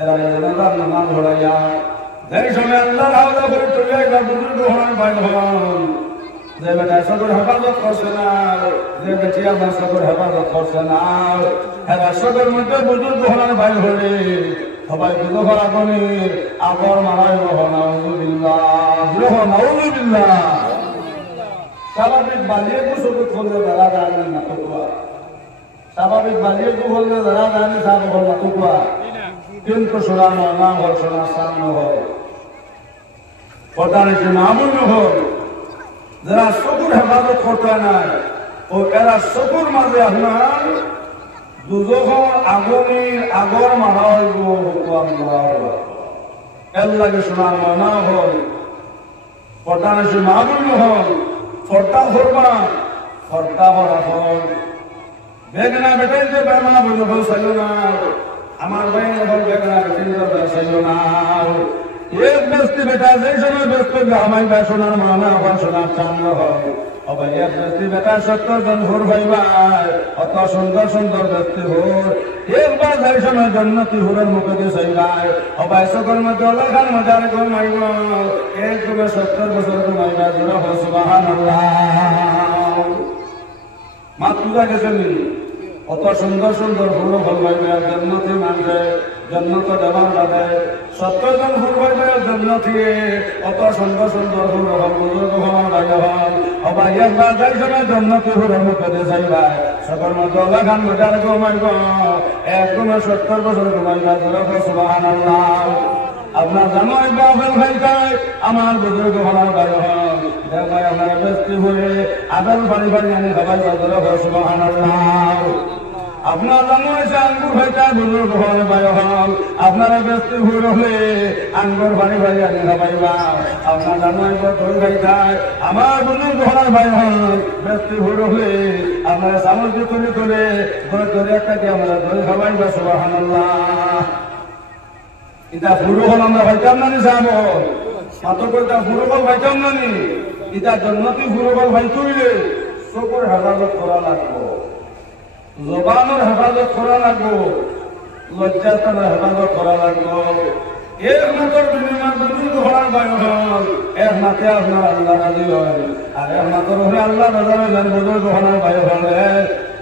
এরা জানাজার নামাজ ধরাইয়া যেই সময় আল্লাহর হাওলা করে চলে একবার বুজুর্গ হন ভাই হন যে বেটা চকুর হেফাজত করছে না যে বেটি আপনার চকুর হেফাজত করছে না এরা চকুর মধ্যে বুজুর্গ হন ভাই হলে সবাই দুজোহর আগুনে আগর মারাই নাউযুবিল্লাহ স্বাভাবিক বালিয়ে চকুত করলে দাঁড়া যায় না তোয়া স্বাভাবিক বালিয়ে করলে দাঁড়া যায় না সাবল না তোয়া কিন্তু সোনার ময়না হল সোনার সামনে হল প্রধান একটি মামুন হল যারা চকুর হেফাজত করতে নাই ও এরা চকুর মাঝে আপনার দুজোহর আগুনের আগর মারা হইব এর লাগে সোনার ময়না হল প্রধান একটি মামুন হল ফর্তা করবা ফর্তা করা হল বেগনা বেটাই যে বেমা বইল হল চাইল না আমার ভাই হল বেগনা বেটাই যে চাইল না এক ব্যস্তি বেটা যেই সময় ব্যস্ত আমায় বা সোনার ময়না হল সোনার চান্দ হল অবাই এক ব্যস্তি বেটা 70 জন হুর ভাইবার অত সুন্দর সুন্দর ব্যক্তি হুর একবার যাই সময় জন্নতি হুরের মুখে দিয়ে চাইবাই অবাই সকল মধ্যে অলাখান মজার ঘুমাইব এক যুগে 70 বছর ঘুমাইবা জোরে হল সুবহানাল্লাহ মা পূজা গেছেন অত সুন্দর সুন্দর হুর হল ভাইবা জন্নতি মানবে জন্নত দেওয়ার বাদে 70 জন হুর ভাইবা জন্নতি অত সুন্দর সুন্দর হুর হল বুজুর্গ হল ভাই হল অবাই একবার যাই সময় জন্নতি হুরের মুখে দিয়ে চাইবাই সকল মধ্যে অলাখান মজার ঘুমাইব এক যুগে 70 বছর ঘুমাইবা জোরে হল সুবহানাল্লাহ আপনার জানোই বাপের ভাই খাই আমার বুজুর্গ হলার ভাই হল ভাই আপনার ব্যস্তি হয়ে আবেল বাড়ি বাড়ি আনি সবাই বাজারে হল সুবহানাল্লাহ আপনার জানোই সে আঙ্গুর ভাই খাই বুজুর্গ হলার ভাই হল আপনারা ব্যস্তি হয়ে হলে আঙ্গুর বাড়ি বাড়ি আনি সবাই বা আপনার জানোই দই ভাই খাই আমার বুজুর্গ হলার ভাই হল ব্যস্তি হয়ে হলে আপনারা সামর্থ্য করে করে ধরে একটা কি আমরা দই খাবাই বা সুবহানাল্লাহ ইটা ফুরু হল আমরা ভাইতাম নানি যাব মাত্র কইতা ফুরু হল ভাইতাম নানি ইটা জন্নতি ফুরু হল ভাই তুইলে চকুর হেফাজত করা লাগবো জবানের হেফাজত করা লাগবো লজ্জাস্থানের হেফাজত করা লাগবো এক মাত্র বিনিময় বুজুর্গ হলার ভাই হল এক মাত্রে আপনার আল্লাহ রাজি হয় আর এক মাত্র হলে আল্লাহ রাজার যান বুজুর্গ হলার ভাই হলে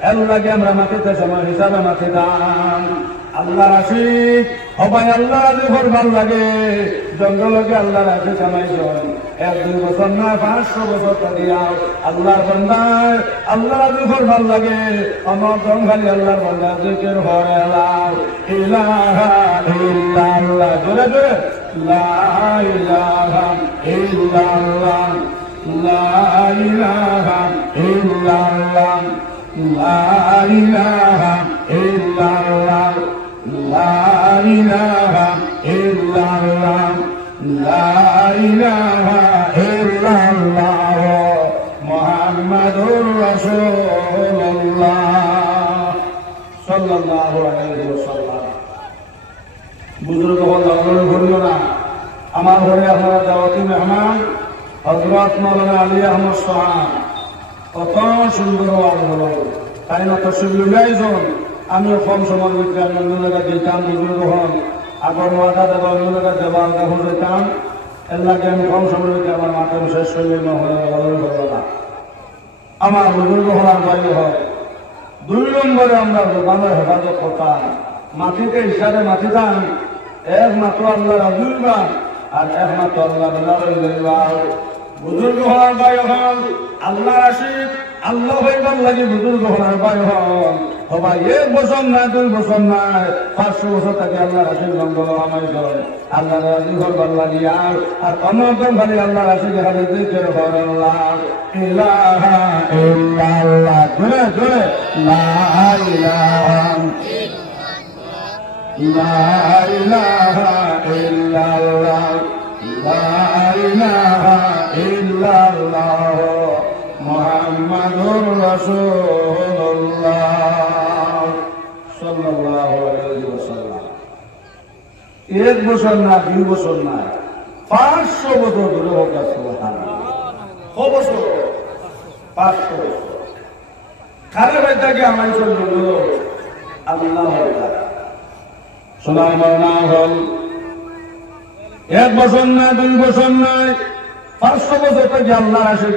এর লাগে আমরা মাটিতে সময় হিসাবে মাটি দাম আল্লাহ আশিক সবাই আল্লাহ রাজি ভাল লাগে জঙ্গলকে আল্লাহ রাজি কামাইছ 1-2 বছর না 500 বছর থাকিয়া আল্লাহর বান্দায় আল্লাহ রাজি ভাল লাগে আমার জঙ্গলি আল্লাহর বান্দা জিকির হরে লা ইলাহা ইল্লাল্লাহ জোরে জোরে লা ইলাহা ইল্লাল্লাহ লা ইলাহা ইল্লাল্লাহ লা ইলাহা ইল্লাল্লাহ লা ইলাহা ইল্লাল্লাহ লা ইলাহা ইল্লাল্লাহ মুহাম্মাদুর রাসূলুল্লাহ সাল্লাল্লাহু আলাইহি ওয়াসাল্লাম বুজুর্গ হল আল্লাহর বলিও না আমার ঘরে আপনারা দাওয়াতি মেহমান হযরত মাওলানা আলী আহমদ সাহেব কত সুন্দর ওয়াজ হলো তাই না তশরিফ লইয়াইছেন আমিও কম সময়ের ভিতরে আমি অন্য জায়গায় যেতাম বুজুর্গ হন আগর মাথা দেবা অন্য জায়গায় দেবা দেখো যেতাম এর লাগে আমি কম সময়ের ভিতরে আমার মাথা শেষ হইলে হলে ভালোই হলো না আমার বুজুর্গ হওয়ার বাইরে হয় 2 নম্বরে আমরা জবানের হেফাজত করতাম মাটিতে হিসাবে মাটি দান একমাত্র আল্লাহ রাজুলবা আর একমাত্র আল্লাহ রাজুলবা বুজুর্গ হওয়ার বাইরে হল আল্লাহ আশিক আল্লাহ হইবার লাগে বুজুর্গ হওয়ার বাইরে হল সবাই 1 বছর না 2 বছর না 500 বছর থেকে আল্লাহ রাসূল জঙ্গল আমায় করেন আল্লাহ রাজি করবার লাগিয়া আর অনন্তম খালি আল্লাহ রাসূল খালি জিকির করেন লা ইলাহা ইল্লাল্লাহ জোরে জোরে লা ইলাহা লা ইলাহা ইল্লাল্লাহ লা ইলাহা ইল্লাল্লাহ মুহাম্মাদুর রাসূলুল্লাহ সাল্লাল্লাহু আলাইহি ওয়াসাল্লাম 1 বছর না 2 বছর না 500 বছর ধরে হোক সুবহানাল্লাহ কত বছর 500 বছর খারে বাইটাকে আমার চলল আল্লাহ সোনার মরনা হল 1 বছর না 2 বছর নয় 500 বছর থেকে আল্লাহ আসে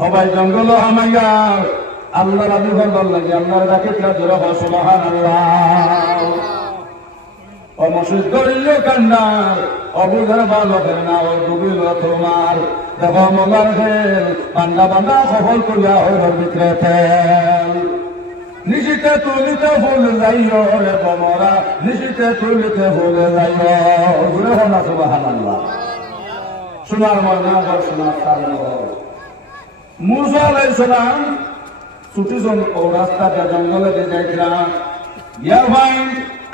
সবাই জঙ্গল হামাইয়া আল্লাহ রাজি করবার লাগে আল্লাহর ডাকে জোরে হয় সুবহানাল্লাহ ও মসজিদ করিল কান্নার অবুঝার বালকের না ও ডুবিল তোমার দেখো মলার খেল বান্দা বান্দা সফল করিয়া হইল ভিতরে তেল নিশিতে তুলিতে ফুল যাইও রে বমরা নিশিতে তুলিতে ফুল যাইও জোরে হয় না সুবহানাল্লাহ সোনার ময়না ঘর সোনার চাঁদ মুসা আলাইহিস সালাম ছুটিছেন ও রাস্তাতে জঙ্গলে দিয়ে যাইছিলাম ইয়া ভাই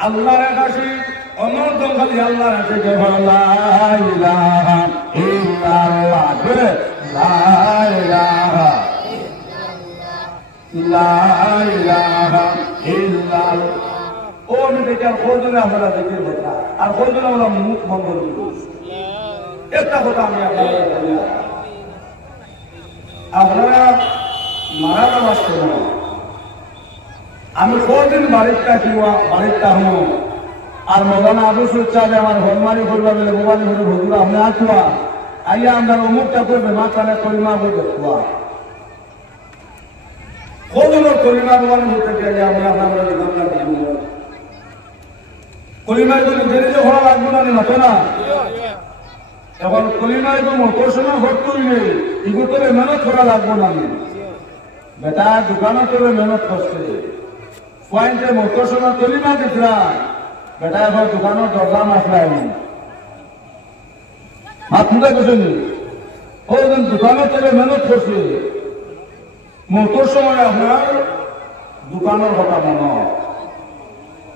আল্লাহর কাছে অনন্তম খালি আল্লাহর কাছে কে লা ইলাহা ইল্লাল্লাহ জোরে লা ইলাহা লা ইলাহা ইল্লাল্লাহ ও আমি দেখি আর কোনজনে আমরা জিকির কথা আর কোনজনে আমরা মুখ বন্ধ করি একটা কথা আমি আপনারা মারা নামাজ করব আমি কোনদিন বাড়িটা হম আর মৌলানা আবু সুচ্চাবে আমার হলমারি করবা বলে মোবাইল করে ভুগুলো আপনি আসুয়া আইয়া আমরা অমুকটা করবে মা তাহলে করিমা বলবে খোয়া কোন করিমা মোবাইল হতে গেলে আমরা আপনার করিমার জন্য দেরি যে হওয়া লাগবে না হতো না এখন কলিমায় তো মোটর সময় ভর্তুই নেই এগুলো করে মেহনত করা লাগবো না বেটা দোকানে করে মেহনত করছে পয়েন্টে মোটর সময় কলিমা দিতরা বেটা এখন দোকানের দরজা মাসলাই মাথুটা গেছে নি ও দোকানে করে মেহনত করছে মোটর সময় আপনার দোকানের কথা মনে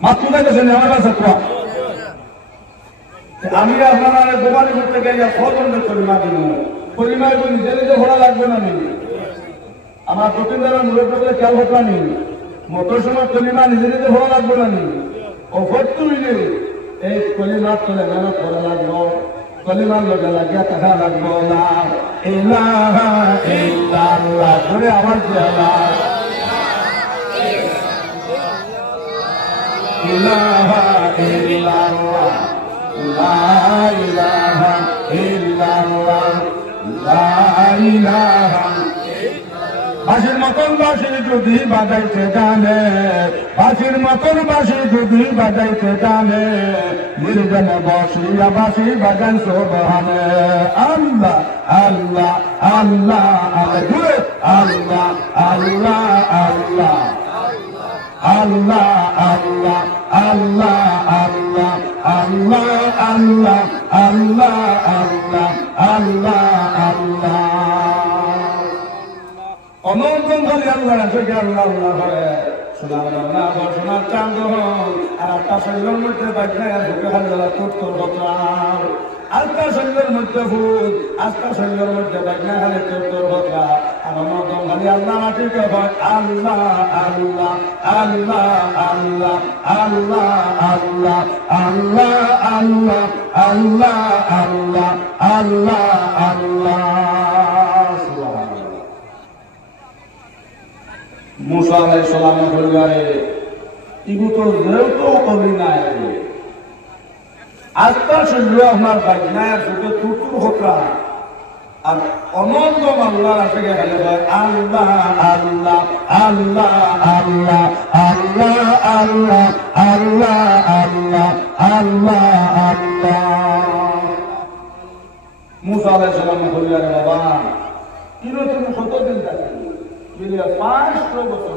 মাথুটা গেছে নি আমার কাছে আমি আপনারা গোবানি করতে গেলে ফলবন্ধ করিমা দিব করিমা নিজে নিজে ঘোরা লাগবে না নি আমার দক্ষিণদারের মূলত করলে খেয়াল হতো নি মোটর সময় কলিমা নিজে নিজে ঘোরা লাগবে না নি ও ভর্তু মিলে এই কলিমার তোলে মেহনত করা লাগবো কলিমার লগে লাগিয়া টাকা লাগবো না ইলাহা ইল্লাল্লাহ ধরে আমার ইলাহা ইল্লাল্লাহ লা ইলাহা ইল্লাল্লাহ লা ইলাহা বাঁশির মতন বাঁশি যদি বাজাইতে জানে বাঁশির মতন বাঁশি যদি বাজাইতে জানে নির্জনে বসিয়া বাঁশি বাজান সোবহানে আল্লাহ আল্লাহ আল্লাহ আল্লাহ আল্লাহ আল্লাহ আল্লাহ আল্লাহ আল্লাহ আল্লাহ আল্লাহ আল্লাহ আল্লাহ আল্লাহ আল্লাহ আল্লাহ অনন্তম খালি আল্লাহ আছে আল্লাহ আল্লাহ করে সোনার বাংলা সোনার চাঁদ আর একটা শরীরের মধ্যে বাজনা আর ঢুকে খালি তোর কথা আজকা শরীরের মধ্যে ভূত আজকা শরীরের মধ্যে বাজনা খালি তোর কথা আর অনন্তম খালি আল্লাহ মাটি হয় আল্লাহ আল্লাহ আল্লাহ আল্লাহ আল্লাহ আল্লাহ আল্লাহ আল্লাহ আল্লাহ আল্লাহ আল্লাহ আল্লাহ মুসা আলাইহিস সালামের পরিবারে ইগুতো যেহেতু কবি নাই আজকাল শরীর আপনার বাজনায় দুটো টুটুর হতা আর অনন্ত আল্লাহর আছে গেলে ভাই আল্লাহ আল্লাহ আল্লাহ আল্লাহ আল্লাহ আল্লাহ আল্লাহ আল্লাহ আল্লাহ আল্লাহ মুসা আলাইহিস সালামের পরিবারে বাবা কিরো তুমি কতদিন থাকবে 500 বছর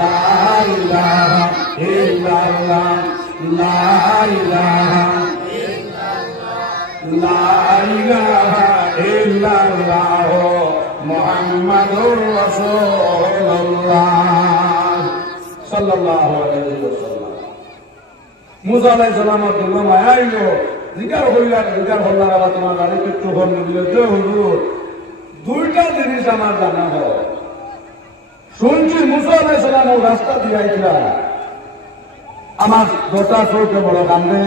লা ইলাহা ইল্লাল্লাহ লা ইলাহা লা ইলাহা ইল্লাল্লাহ মুহাম্মাদুর রাসূলুল্লাহ সাল্লাল্লাহু আলাইহি ওয়াসাল্লাম। মুসা আলাইহিস সালামের জন্য মায়া আইলো, জিকার হল্লার আবার তোমার গাড়ি একটু হল দিল যে হুজুর দুইটা জিনিস আমার জানা হয়। শুনছি মুসা আলাইহিস সালাম রাস্তা দিয়ে আইছিলা, আমার গোটা চৌকে বড় কান্দে।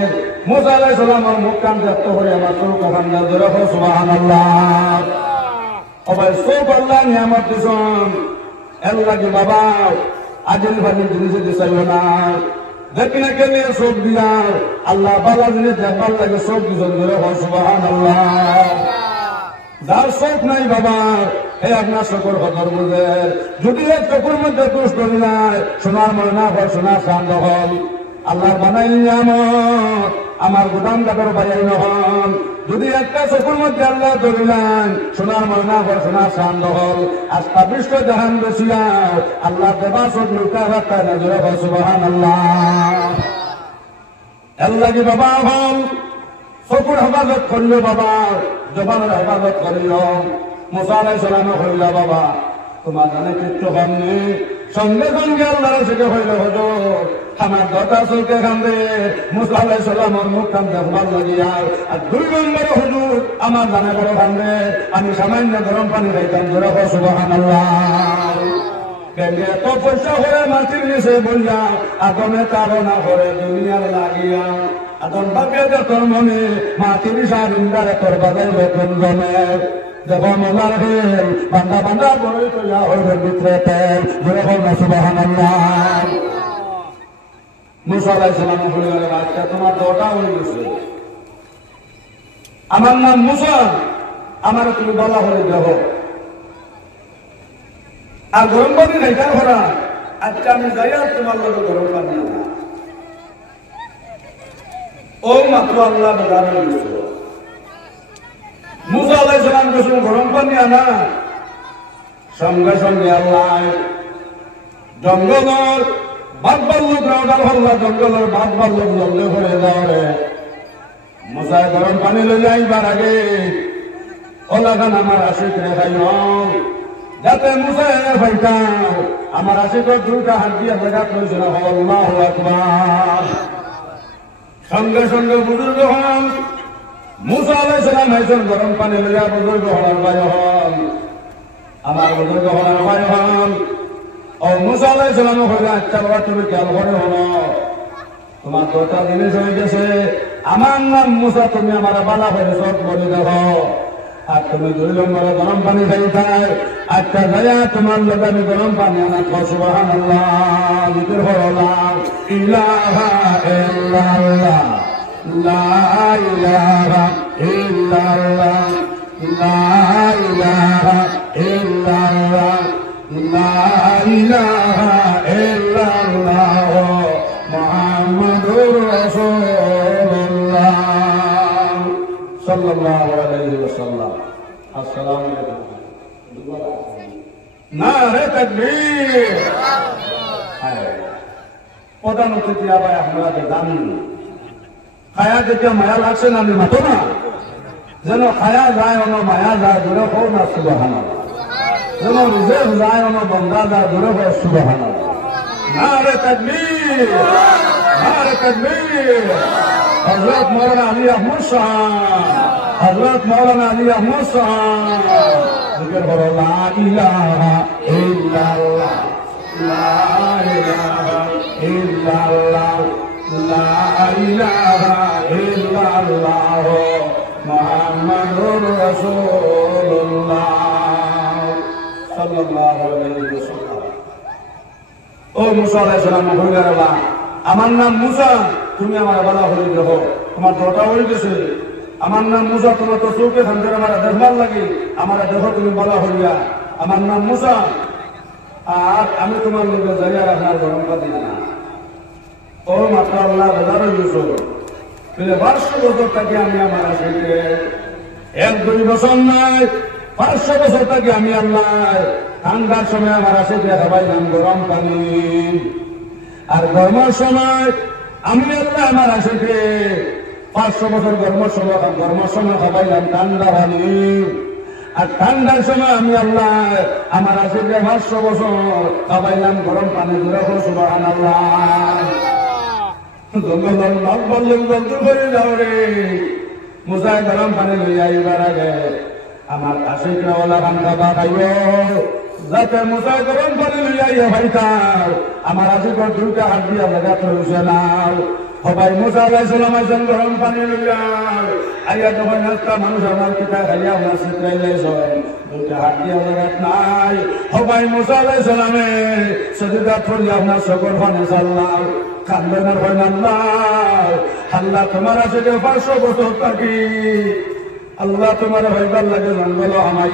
মুসা আলাইহিস সালামের মুখ কান ব্যক্ত করে আমার চৌকে কান্দা ধরে সুবহানাল্লাহ। সবাই সব আল্লাহ নিয়ামত দিছেন, এর লাগে বাবা আজিল ভালি জিনিস দিছাইও না, দেখি না কেন সব দিয়া আল্লাহ বালা জিনিস দেখবার লাগে সব দিছেন ধরে সুবহানাল্লাহ। যার শোক নাই বাবা হে আপনার শকর হজর বুঝে, যদি এক চকুর মধ্যে দুষ্ট নাই সোনার ময়না হল সোনার চান্দ হল আল্লাহর বানাই নিয়ামত আমার গুদাম গাবের বাজাই নহল। যদি একটা চকুর মধ্যে আল্লাহ ধরিলেন সোনার ময়না হল সোনার চান্দ হল আস্থা বিশ্ব জাহান বেশিয়া আল্লাহ দেবা সব লুকা রাখতায় না জোরে হল সুবহানাল্লাহ। এর লাগে বাবা হল চকুর হেফাজত করিল বাবা, জবানের হেফাজত করিল। মুসা আলাইহিস সালাম হইলা বাবা তোমার জানে কিচ্ছু হননি, সঙ্গে সঙ্গে আল্লাহ থেকে হইল হুজুর আমার দটা চৌকে কান্দে। মুসা আলাইহিস সালামের মুখ কান দেখবার লাগিয়া আর 2 নম্বর হুজুর আমার জানে বড় কান্দে, আমি সামান্য গরম পানি খাইতাম জোরে সুবহানাল্লাহ। কেন্দ্রে এত পয়সা হয়ে মাটির নিচে বললা আদমে তারা করে দুনিয়ার লাগিয়া আদম বাপে তোর মনে মাটির সারিন্দারে তোর বাজাই বেতন জমে দেব মজার হেল বান্দা বান্দা বড়ই তোলা হইবের ভিতরে তেল জোরে বলনা সুবহানাল্লাহ। মুসা আলাইহিস সালাম বললেন বাচ্চা তোমার দোটা হয়ে গেছে, আমার নাম মুসা, আমার তুমি বলা হয়ে যাব আর গরম পানি নাই কার ভরা আজকে আমি যাই আর তোমার লোক গরম পানি ও মাত্র আল্লাহ বেদার হয়ে গেছিল। মুসা আলাইহিস সালাম বলছেন গরম পানি আনা, সঙ্গে সঙ্গে আল্লাহ জঙ্গলের বাদবার লোক রাউডাল হল্লা জঙ্গলের বাদবার লোক জঙ্গলে হয়ে যাওয়ারে মুসায় গরম পানি লই যাইবার আগে ওলাগান আমার আশিক রেখাই যাতে মুসায় ভাইটাও আমার আশিকের 2টা হাত দিয়ে জায়গা করেছিল আল্লাহু আকবার। সঙ্গে সঙ্গে বুজুর্গ হন মুসা আলাইহিস সালাম আইছেন গরম পানি লইয়া বুজুর্গ হওয়ার বাইরে হন, আমার বুজুর্গ হওয়ার বাইরে হন। ও মুসা আলাইহিস সালাম হইলে আচ্ছা বাবা তুমি খেয়াল করে হলো তোমার 2টা জিনিস হয়ে গেছে, আমার নাম মুসা তুমি আমার বালা হয়ে সব বলে দেখো আর তুমি 2 নম্বরে গরম পানি খাইতাই আচ্ছা যাইয়া তোমার লোক আমি গরম পানি আনা সুবহানাল্লাহ। জিকির হলো লা ইলাহা ইল্লাল্লাহ লা ইলাহা ইল্লাল্লাহ লা ইলাহা ইল্লাল্লাহ লা ইলাহা ইল্লাল্লাহ মুহাম্মাদুর রাসূলুল্লাহ সাল্লাল্লাহু আলাইহি ওয়াসাল্লাম। আসসালামু আলাইকুম। নারে তাকবীর। প্রধান অতিথি আবার আপনারা জানেন খায়া দেখে মায়া লাগছে না আমি মাতো না যেন খায়া যায় অন্য মায়া যায় দূরে হোক না সুবহানাল্লাহ, যেন রিজেক্ট যায় অন্য বন্দা যায় দূরে হোক সুবহানাল্লাহ। নারে তাকবীর নারে তাকবীর। হযরত মাওলানা আলী আহমদ সাহেব, হযরত মাওলানা আলী আহমদ সাহেব জিকির করো লা ইলাহা ইল্লাল্লাহ লা ইলাহা ইল্লাল্লাহ লা ইলাহা ইল্লাল্লাহ মুহাম্মাদুর রাসূলুল্লাহ সাল্লাল্লাহু আলাইহি ওয়াসাল্লাম। ও মুসা আলাইহিস সালাম বললেন আমার নাম মুসা তুমি আমার বালা হয়ে দেখো তোমার 2টা হয়ে গেছে, আমার নাম মুসা তোমার তো চৌকে খান থেকে আমার দেখবার লাগে আমার দেখো তুমি বলা হইয়া আমার নাম মুসা আর আমি তোমার লোকে যাই আর আপনার গরম পাতি না ও মাত্র আল্লাহ বেজার হয়ে গেছো 500 বছর থেকে আমি আমার আশিকে 1-2 বছর নাই 500 বছর থেকে আমি আল্লাহ ঠান্ডার সময় আমার আসে খাবাইলাম গরম পানি, আর গরমের সময় আমি আল্লাহ আমার আসে 500 বছর গরমের সময় খাবাইলাম ঠান্ডা পানি, আর ঠান্ডার সময় আমি আল্লাহ আমার আসে 500 বছর খাবাইলাম গরম পানি। সুবহানাল্লাহ। জলদি করে যাও রে মুসায় গরম পানি লইয়া এবার আগে আমার আশিকরা ওলা খান খাবা খাইব, যাতে মুসায় গরম পানি লইয়া ভাইতাম আমার আশিকর 2টা হাত দিয়া জায়গা রয়েছে নাও। সবাই মুসা আলাইহিস সালাম আইসেন গরম পানি লইয়া, আইয়া যখন একটা মানুষ আমার পিতা খাইয়া আমার চিত্রাই লাইছেন 2টা হাত দিয়া জায়গা নাই। সবাই মুসা আলাইহিস সালামে সজিদা করিয়া আপনার সকল পানি চাল্লাম, কান্দন আর হয় আল্লাহ আল্লাহ তোমার আছে 500 বছর থাকি আল্লাহ তোমার ভাইবার লাগে জঙ্গল আমায়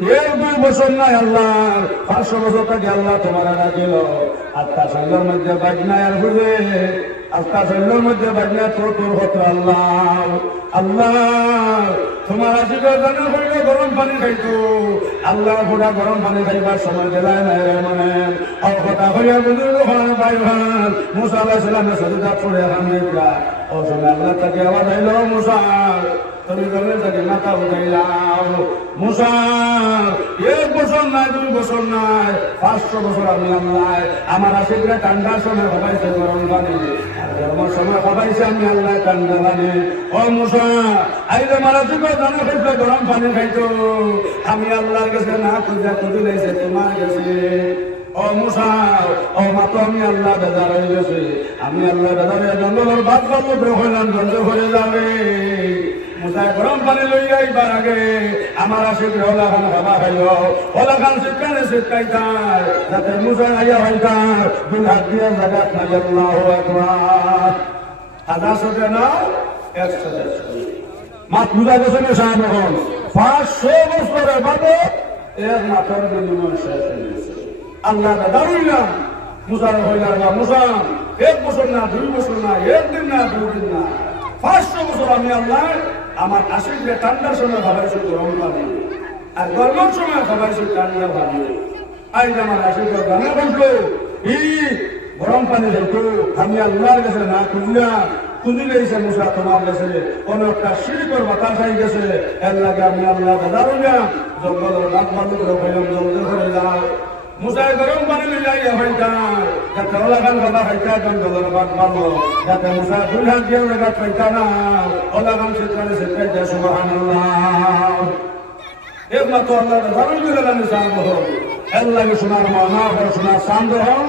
2 বছর নাই আল্লাহ 500 বছর থাকি আল্লাহ তোমার ডাকিল। আত্মা শৈলের মধ্যে বাজনায় আর বুঝে আত্মা শৈলের মধ্যে বাজনায় তোর হতো আল্লাহ আল্লাহ তোমার আশিকের জানা হইলে গরম পানি খাইতো আল্লাহ পুরা গরম পানি খাইবার সময় দিলায় নাই রে মনে কথা হইয়া বুঝুর ভাই ভাই মুসা আলাইহিস সালামের সজিদা পড়ে হামদিকা ও সময় আল্লাহ তাকে আওয়াজ আইল, মুসা তুমি জমিন থেকে মাথা উঠাই যাও। মুসা 1 বছর নাই 2 বছর নাই 500 বছর আমি আল্লাহ আমার আশিকরা ঠান্ডার সময় খাবাইছে গরম পানি, আর গরমের সময় খাবাইছে আমি আল্লাহ ঠান্ডা পানি। ও মুসা আইলে মারা শিখো জানা হইলে গরম পানি খাইতো আমি আল্লাহর কাছে না খুঁজা খুঁজি লাইছে তোমার কাছে। ও মুসা ও মাতো আমি আল্লাহ বেজার হয়ে গেছে, আমি আল্লাহ বেজারে জঙ্গলের বাদ বাদ হইলাম ধ্বংস হয়ে যাবে। মুসায় গরম পানি লইয়া এইবার আগে আমার আশিক ওলা খান খাবা খাইও, ওলা খান শিক্ষানে শিক্ষাইতার যাতে মুসায় আইয়া হইতার 2 হাত দিয়া জাগাত নাই। আল্লাহু আকবার। আদা সতে নাও 100 মাত বুঝা গেছে না সাহেব, এখন 500 বছরের বাদে এর মাথার বিনিময় শেষ হয়ে গেছে। আল্লাহ দাঁড়াইলাম মুসার হইলার বা মুসা 1 বছর না 2 বছর না 1 দিন না 2 দিন না 500 বছর আমি আল্লাহ আমার আশিকরে ঠান্ডার সময় খাবাইছি গরম পানি, আর গরমের সময় খাবাইছি ঠান্ডা পানি। আজ আমার আশিকরা জানা বলতো গরম পানি হইতো আমি আল্লাহর কাছে না খুঁজিলে এসে মুসা তোমার কাছে কোন একটা শিরকর বাতাস আই গেছে, এর লাগে আমি আল্লাহ দাঁড়াইয়া জঙ্গলের ডাক বালু করে হইলাম জলদি করে যাও। মুসায় গরম পানি লইয়া হইতাম যাতে ওলা খান খাবা খাইতা জঙ্গলের বাদ বালো, যাতে মুসা 2 হাত দিয়ে জায়গা খাইতা না ওলা খান শিক্ষানে শিক্ষাইতা। সুবহানাল্লাহ। একমাত্র আল্লাহ দারুল বিলানি সাহেব এর লাগে শোনার মানা শোনার শান্ত হন।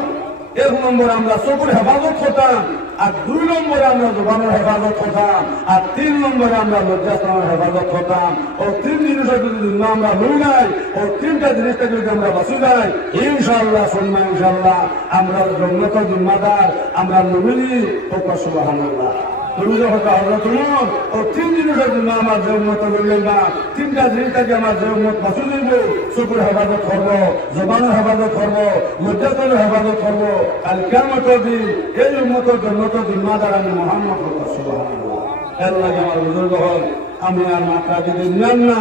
1 নম্বরে আমরা চোখের হেফাজত করতাম, আর 2 নম্বরে আমরা জবানের হেফাজত করতাম, আর 3 নম্বরে আমরা লজ্জাস্থানের হেফাজত করতাম। ও 3 জিনিসের যদি আমরা লই নাই, ও 3টা জিনিসটা যদি আমরা বাঁচি যাই ইনশাআল্লাহ শুননা ইনশাআল্লাহ আমরা জন্মত জিম্মাদার আমরা নবীনি ও সুবহানাল্লাহ। তুমি যখন হজরত উমর ও 3 জিনিসের জন্য আমার যে উম্মত লইলেন না, 3টা জিনিসটাকে আমার যে উম্মত বাঁচি দিব, চোখের হেফাজত করবো, জবানের হেফাজত করবো, লজ্জাতনের হেফাজত করবো। কাল কিয়ামতের দিন এই উম্মতের জন্মত জিম্মাদার আমি মুহাম্মদ সুবহানাল্লাহ। এর লাগে আমার বুজুর্গ হল আমি আর মাত্রা যদি নিলাম না,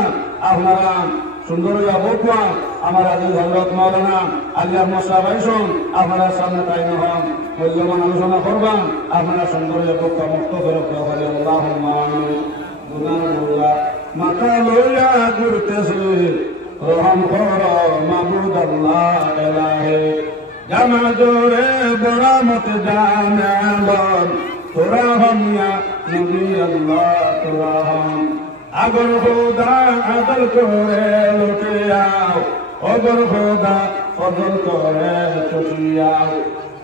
আপনারা সুন্দর বকুয়া আমার আজিজ হজরত মাওলানা আলী আহমদ সাহেব আইসন আপনারা সামনে তাই হন মূল্যবান আলোচনা করবান। আপনারা সুন্দর বকুয়া মুক্ত করে আল্লাহুম্মা আমিন। গুনাহ মাথা লইয়া ঘুরতেছি রহম কর মাবুদ আল্লাহ ইলাহি, জামা জোরে বড়া মত জানে বল তোরা হমিয়া নবী আল্লাহ তোরা হম। আগর খোদা আদল করে লুটিয়াও, অগর খোদা ফজল করে চটিয়াও।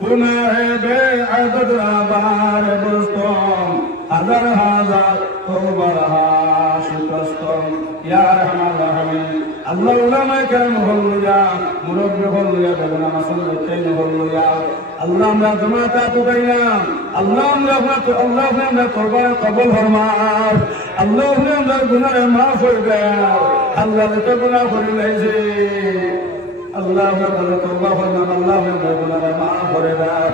গুনাহে বে আদদ আবার বুস্তম, হাজার হাজার তোবার শিকস্তম। ইয়া রহমান রহিম আল্লাহ উলামায়ে কেরাম হল্লুয়া মুরব্বি হল্লুয়া বেদনা মাসুল চাইন হল্লুয়া আল্লাহ আমরা জামাতা তুকাইলাম, আল্লাহ আমরা তওবা কবুল ফরমাও, আল্লাহ আমরা গুনাহ মাফ করে দাও। আল্লাহ যত গুনাহ করে লাইছে আল্লাহ আমরা তওবা ফরমাও, আল্লাহ আমরা গুনাহ মাফ করে দাও।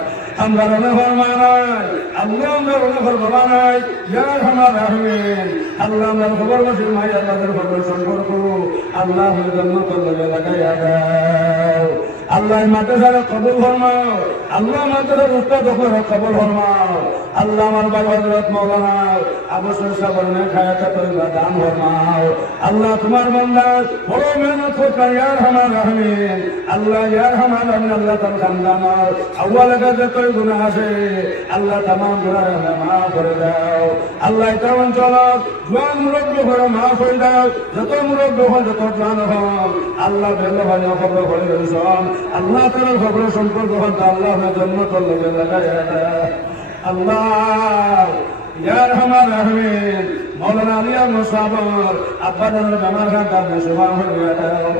আমরা রনে ফরমানাই আল্লাহ আমরা রনে ফরমানাই ইয়া আরহামার রাহিমিন আল্লাহ আমরা খবর বসে মাই আল্লাহর খবর সম্পর্ক করো আল্লাহ হয়ে জান্নাতুল লগে লাগাইয়া দাও আল্লাহ মাদ্রাসার কবুল ফরমাও আল্লাহ মাদ্রাসার উস্তাদ কবুল ফরমাও আল্লাহ আমার ভাই হযরত মাওলানা আবু সাহেবের খায়াত তৈবা দান ফরমাও আল্লাহ তোমার বান্দা বড় মেহনত করতে ইয়া আরহামার রাহিমিন আল্লাহ ইয়া আরহামার রাহিমিন আল্লাহ তার খানদান আউয়াল কাজে যত গুনাহ আছে আল্লাহ तमाम গুনাহ মাফ করে দাও আল্লাহ এটা অঞ্চল জওয়ান মুরব্বি করে মাফ করে দাও যত মুরব্বি হয় যত জওয়ান হয় আল্লাহ বেলা ভাই খবর করে রইছন আল্লাহ তাআলার খবর সম্পর্ক হয় আল্লাহ না জান্নাতুল লগে লাগায়া দাও আল্লাহ ইয়া আরহামার রাহিমিন মাওলানা আলিয়া মুসাবর আব্বা জানের বেমার খান তার সুবহ হয়ে দাও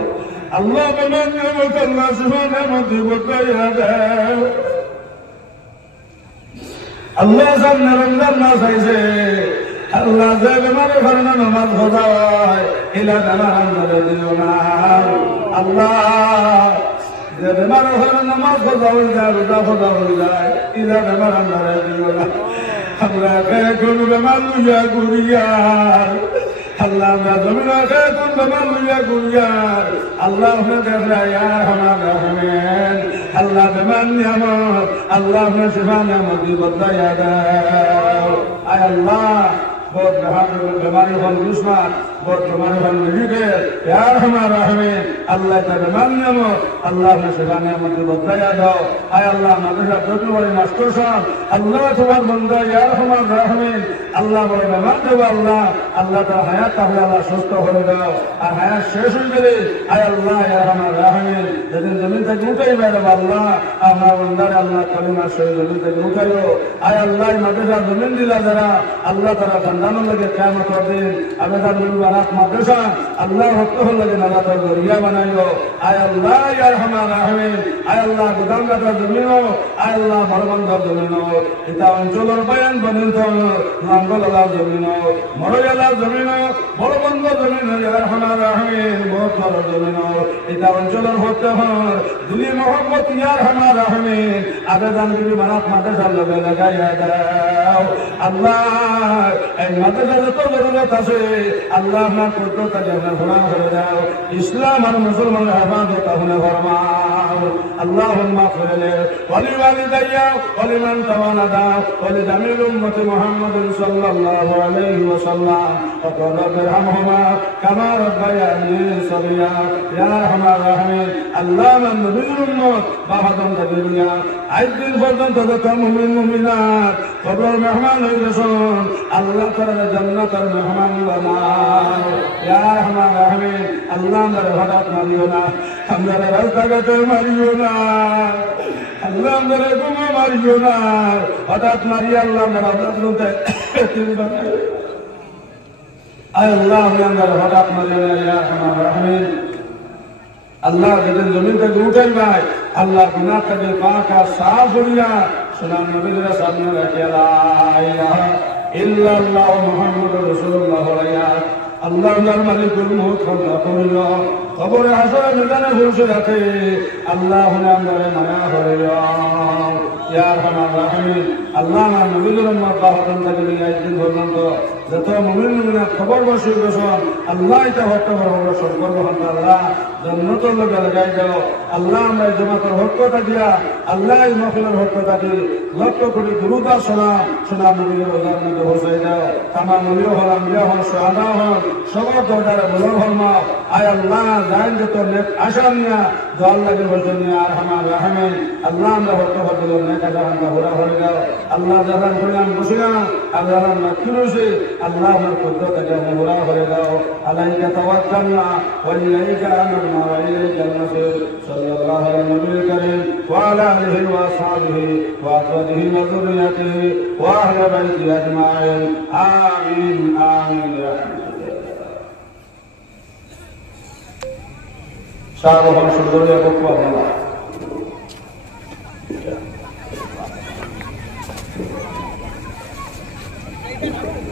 আল্লাহ বেমান নিয়ামত আল্লাহ সুবহ নিয়ামত বতায়া দাও আল্লাহ সামনে রমজান মাস আইছে আল্লাহ যে বেমারে কারণে নামাজ খোদা হয় ইলা বেমার আন্দরে দিও না আল্লাহ যে বেমারে কারণে নামাজ খোদা হয়ে যায় রোজা খোদা হয়ে যায় ইলা বেমার আন্দরে দিও না আমরা কোন বেমার লইয়া গুরিয়ার আল্লাহ আমরা জমিন কোন বেমার লইয়া গুরিয়ার আল্লাহ দেখরা ইয়া আরহামার রাহিমিন আল্লাহ বেমান নিয়ামত আল্লাহ শিফা নিয়ামত বদলাইয়া দাও আয় আল্লাহ बहुत बीमारी बन दुश्मन बहुत बीमारी बन मेडिकल यार हमारा हमें अल्लाह का बेमान नियामत अल्लाह ने शिफा नियामत बदलाया दो आय अल्लाह मदरसा जोतु वाली मास्टर साहब अल्लाह तुम्हार बंदा यार हमारा हमें अल्लाह बड़े बेमान दो अल्लाह अल्लाह का हयात अल्लाह सुस्त हो जाओ और हयात शेष हो जाए आय अल्लाह यार हमारा हमें जब जमीन तक उठाई बैठो अल्लाह हमारा बंदा अल्लाह कलीमा से जमीन तक उठायो आय अल्लाह मदरसा जमीन दिला जरा अल्लाह ताला खंडानों लगे क़यामत के दिन अबेदार मुबारक मदरसा अल्लाह हक़ लगे नला तो जरिया बनायो आय अल्लाह या हमारा हमें आय अल्लाह गुदाम का जमीनो आय अल्लाह भरबन का जमीनो इता अंचलर बयान बनिन तो नांगल अल्लाह जमीनो मरोयाला जमीनो भरबन का जमीनो या हमारा हमें बहुत बड़ा जमीनो इता अंचलर होते हैं दिली मोहब्बत या हमारा हमें अबेदार मुबारक मदरसा लगे लगाया दाओ अल्लाह মাদ্রাসা যত জরুরত আছে আল্লাহ আপনার করতে তাকে আপনার গুনাহ করে দাও ইসলাম আর মুসলমানের হেফাজত আপনি ফরমাও আল্লাহুম্মা ফিরলে ওয়ালি ওয়ালিদাইয়া ওয়ালিমান তাওয়ালাদা ওয়ালি জামিল উম্মতি মুহাম্মাদিন সাল্লাল্লাহু আলাইহি ওয়াসাল্লাম ওয়া ক্বাল রাহমহুমা কামা রাব্বায়ানি সগীরা ইয়া আরহামার রাহিমিন আল্লাহ মান নবীর উম্মত বাহাদুর দুনিয়া আজ দিন পর্যন্ত যত মুমিন মুমিনাত কবর মেহমান হয়ে গেছেন আল্লাহ তাআলা জান্নাতের মেহমান বানাও ইয়া আরহামার রাহিমিন আল্লাহ আমাদের হঠাৎ মারিও না আমাদের রাস্তাঘাটে মারিও না আল্লাহ আমাদের গুমা মারিও না হঠাৎ মারি আল্লাহ আমাদের রূপে তিন বানাও আল্লাহ আমাদের হঠাৎ মারিও না ইয়া আরহামার রাহিমিন আল্লাহ যেদিন জমিন থেকে উঠাই ভাই আল্লাহ গুনাহ থেকে পাক আর সাফ করিয়া সুনাম নবীর সামনে রাখিয়া লা ইলাহা ইল্লাল্লাহু মুহাম্মাদুর রাসূলুল্লাহ আল্লাহ মালিকুল মুলক খোদা করিয়া কবরে হাসরে ময়দানে বসে রাখে আল্লাহ নামে মায়া করিয়া ইয়া আরহামার রাহিমিন আল্লাহ নবীর উম্মত বাহাদুর থেকে নিয়ে একদিন পর্যন্ত যত মুমিন মুমিনাত খবর বসে গেছেন আল্লাহ এটা হত্যা করে সম্পর্ক আল্লাহ জান্নাতুল লগে লাগাই দাও আল্লাহ আমরা জামাতের হকটা দিয়া আল্লাহ এই মাহফিলের হকটা দি লক্ষ কোটি দুরূদ আর সালাম নবীর রওজার মধ্যে পৌঁছাই দাও তামাম নবী হল আম্বিয়া হল সুহাদা হল সবার দরবারে বলর হলমা আয় আল্লাহ জান যত নেক আশা নিয়া দোয়া লাগে বলছেন ইয়া আরহামার রাহিমিন আল্লাহ আমরা হকটা বদল নেক আশা আমরা পুরা হয়ে দাও আল্লাহ জাহান কইলাম বসিয়া আল্লাহ মাকিরুসি আল্লাহ আমার কুদরতকে পুরা করে দাও আলাইকা তাওয়াক্কালনা ওয়া ইলাইকা আনাবনা ওয়া ইলাইকাল মাসির সাল্লাল্লাহু আলাইহি নবীল কারীম ওয়া আলা আলিহি ওয়া আসহাবিহি ওয়া আজওয়াজিহি ওয়া যুররিয়াতিহি ওয়া আহলি বাইতিহি আজমাইন আমিন আমিন ইয়া সার্বভৌম সুন্দরী পক্ষ আল্লাহ Thank you.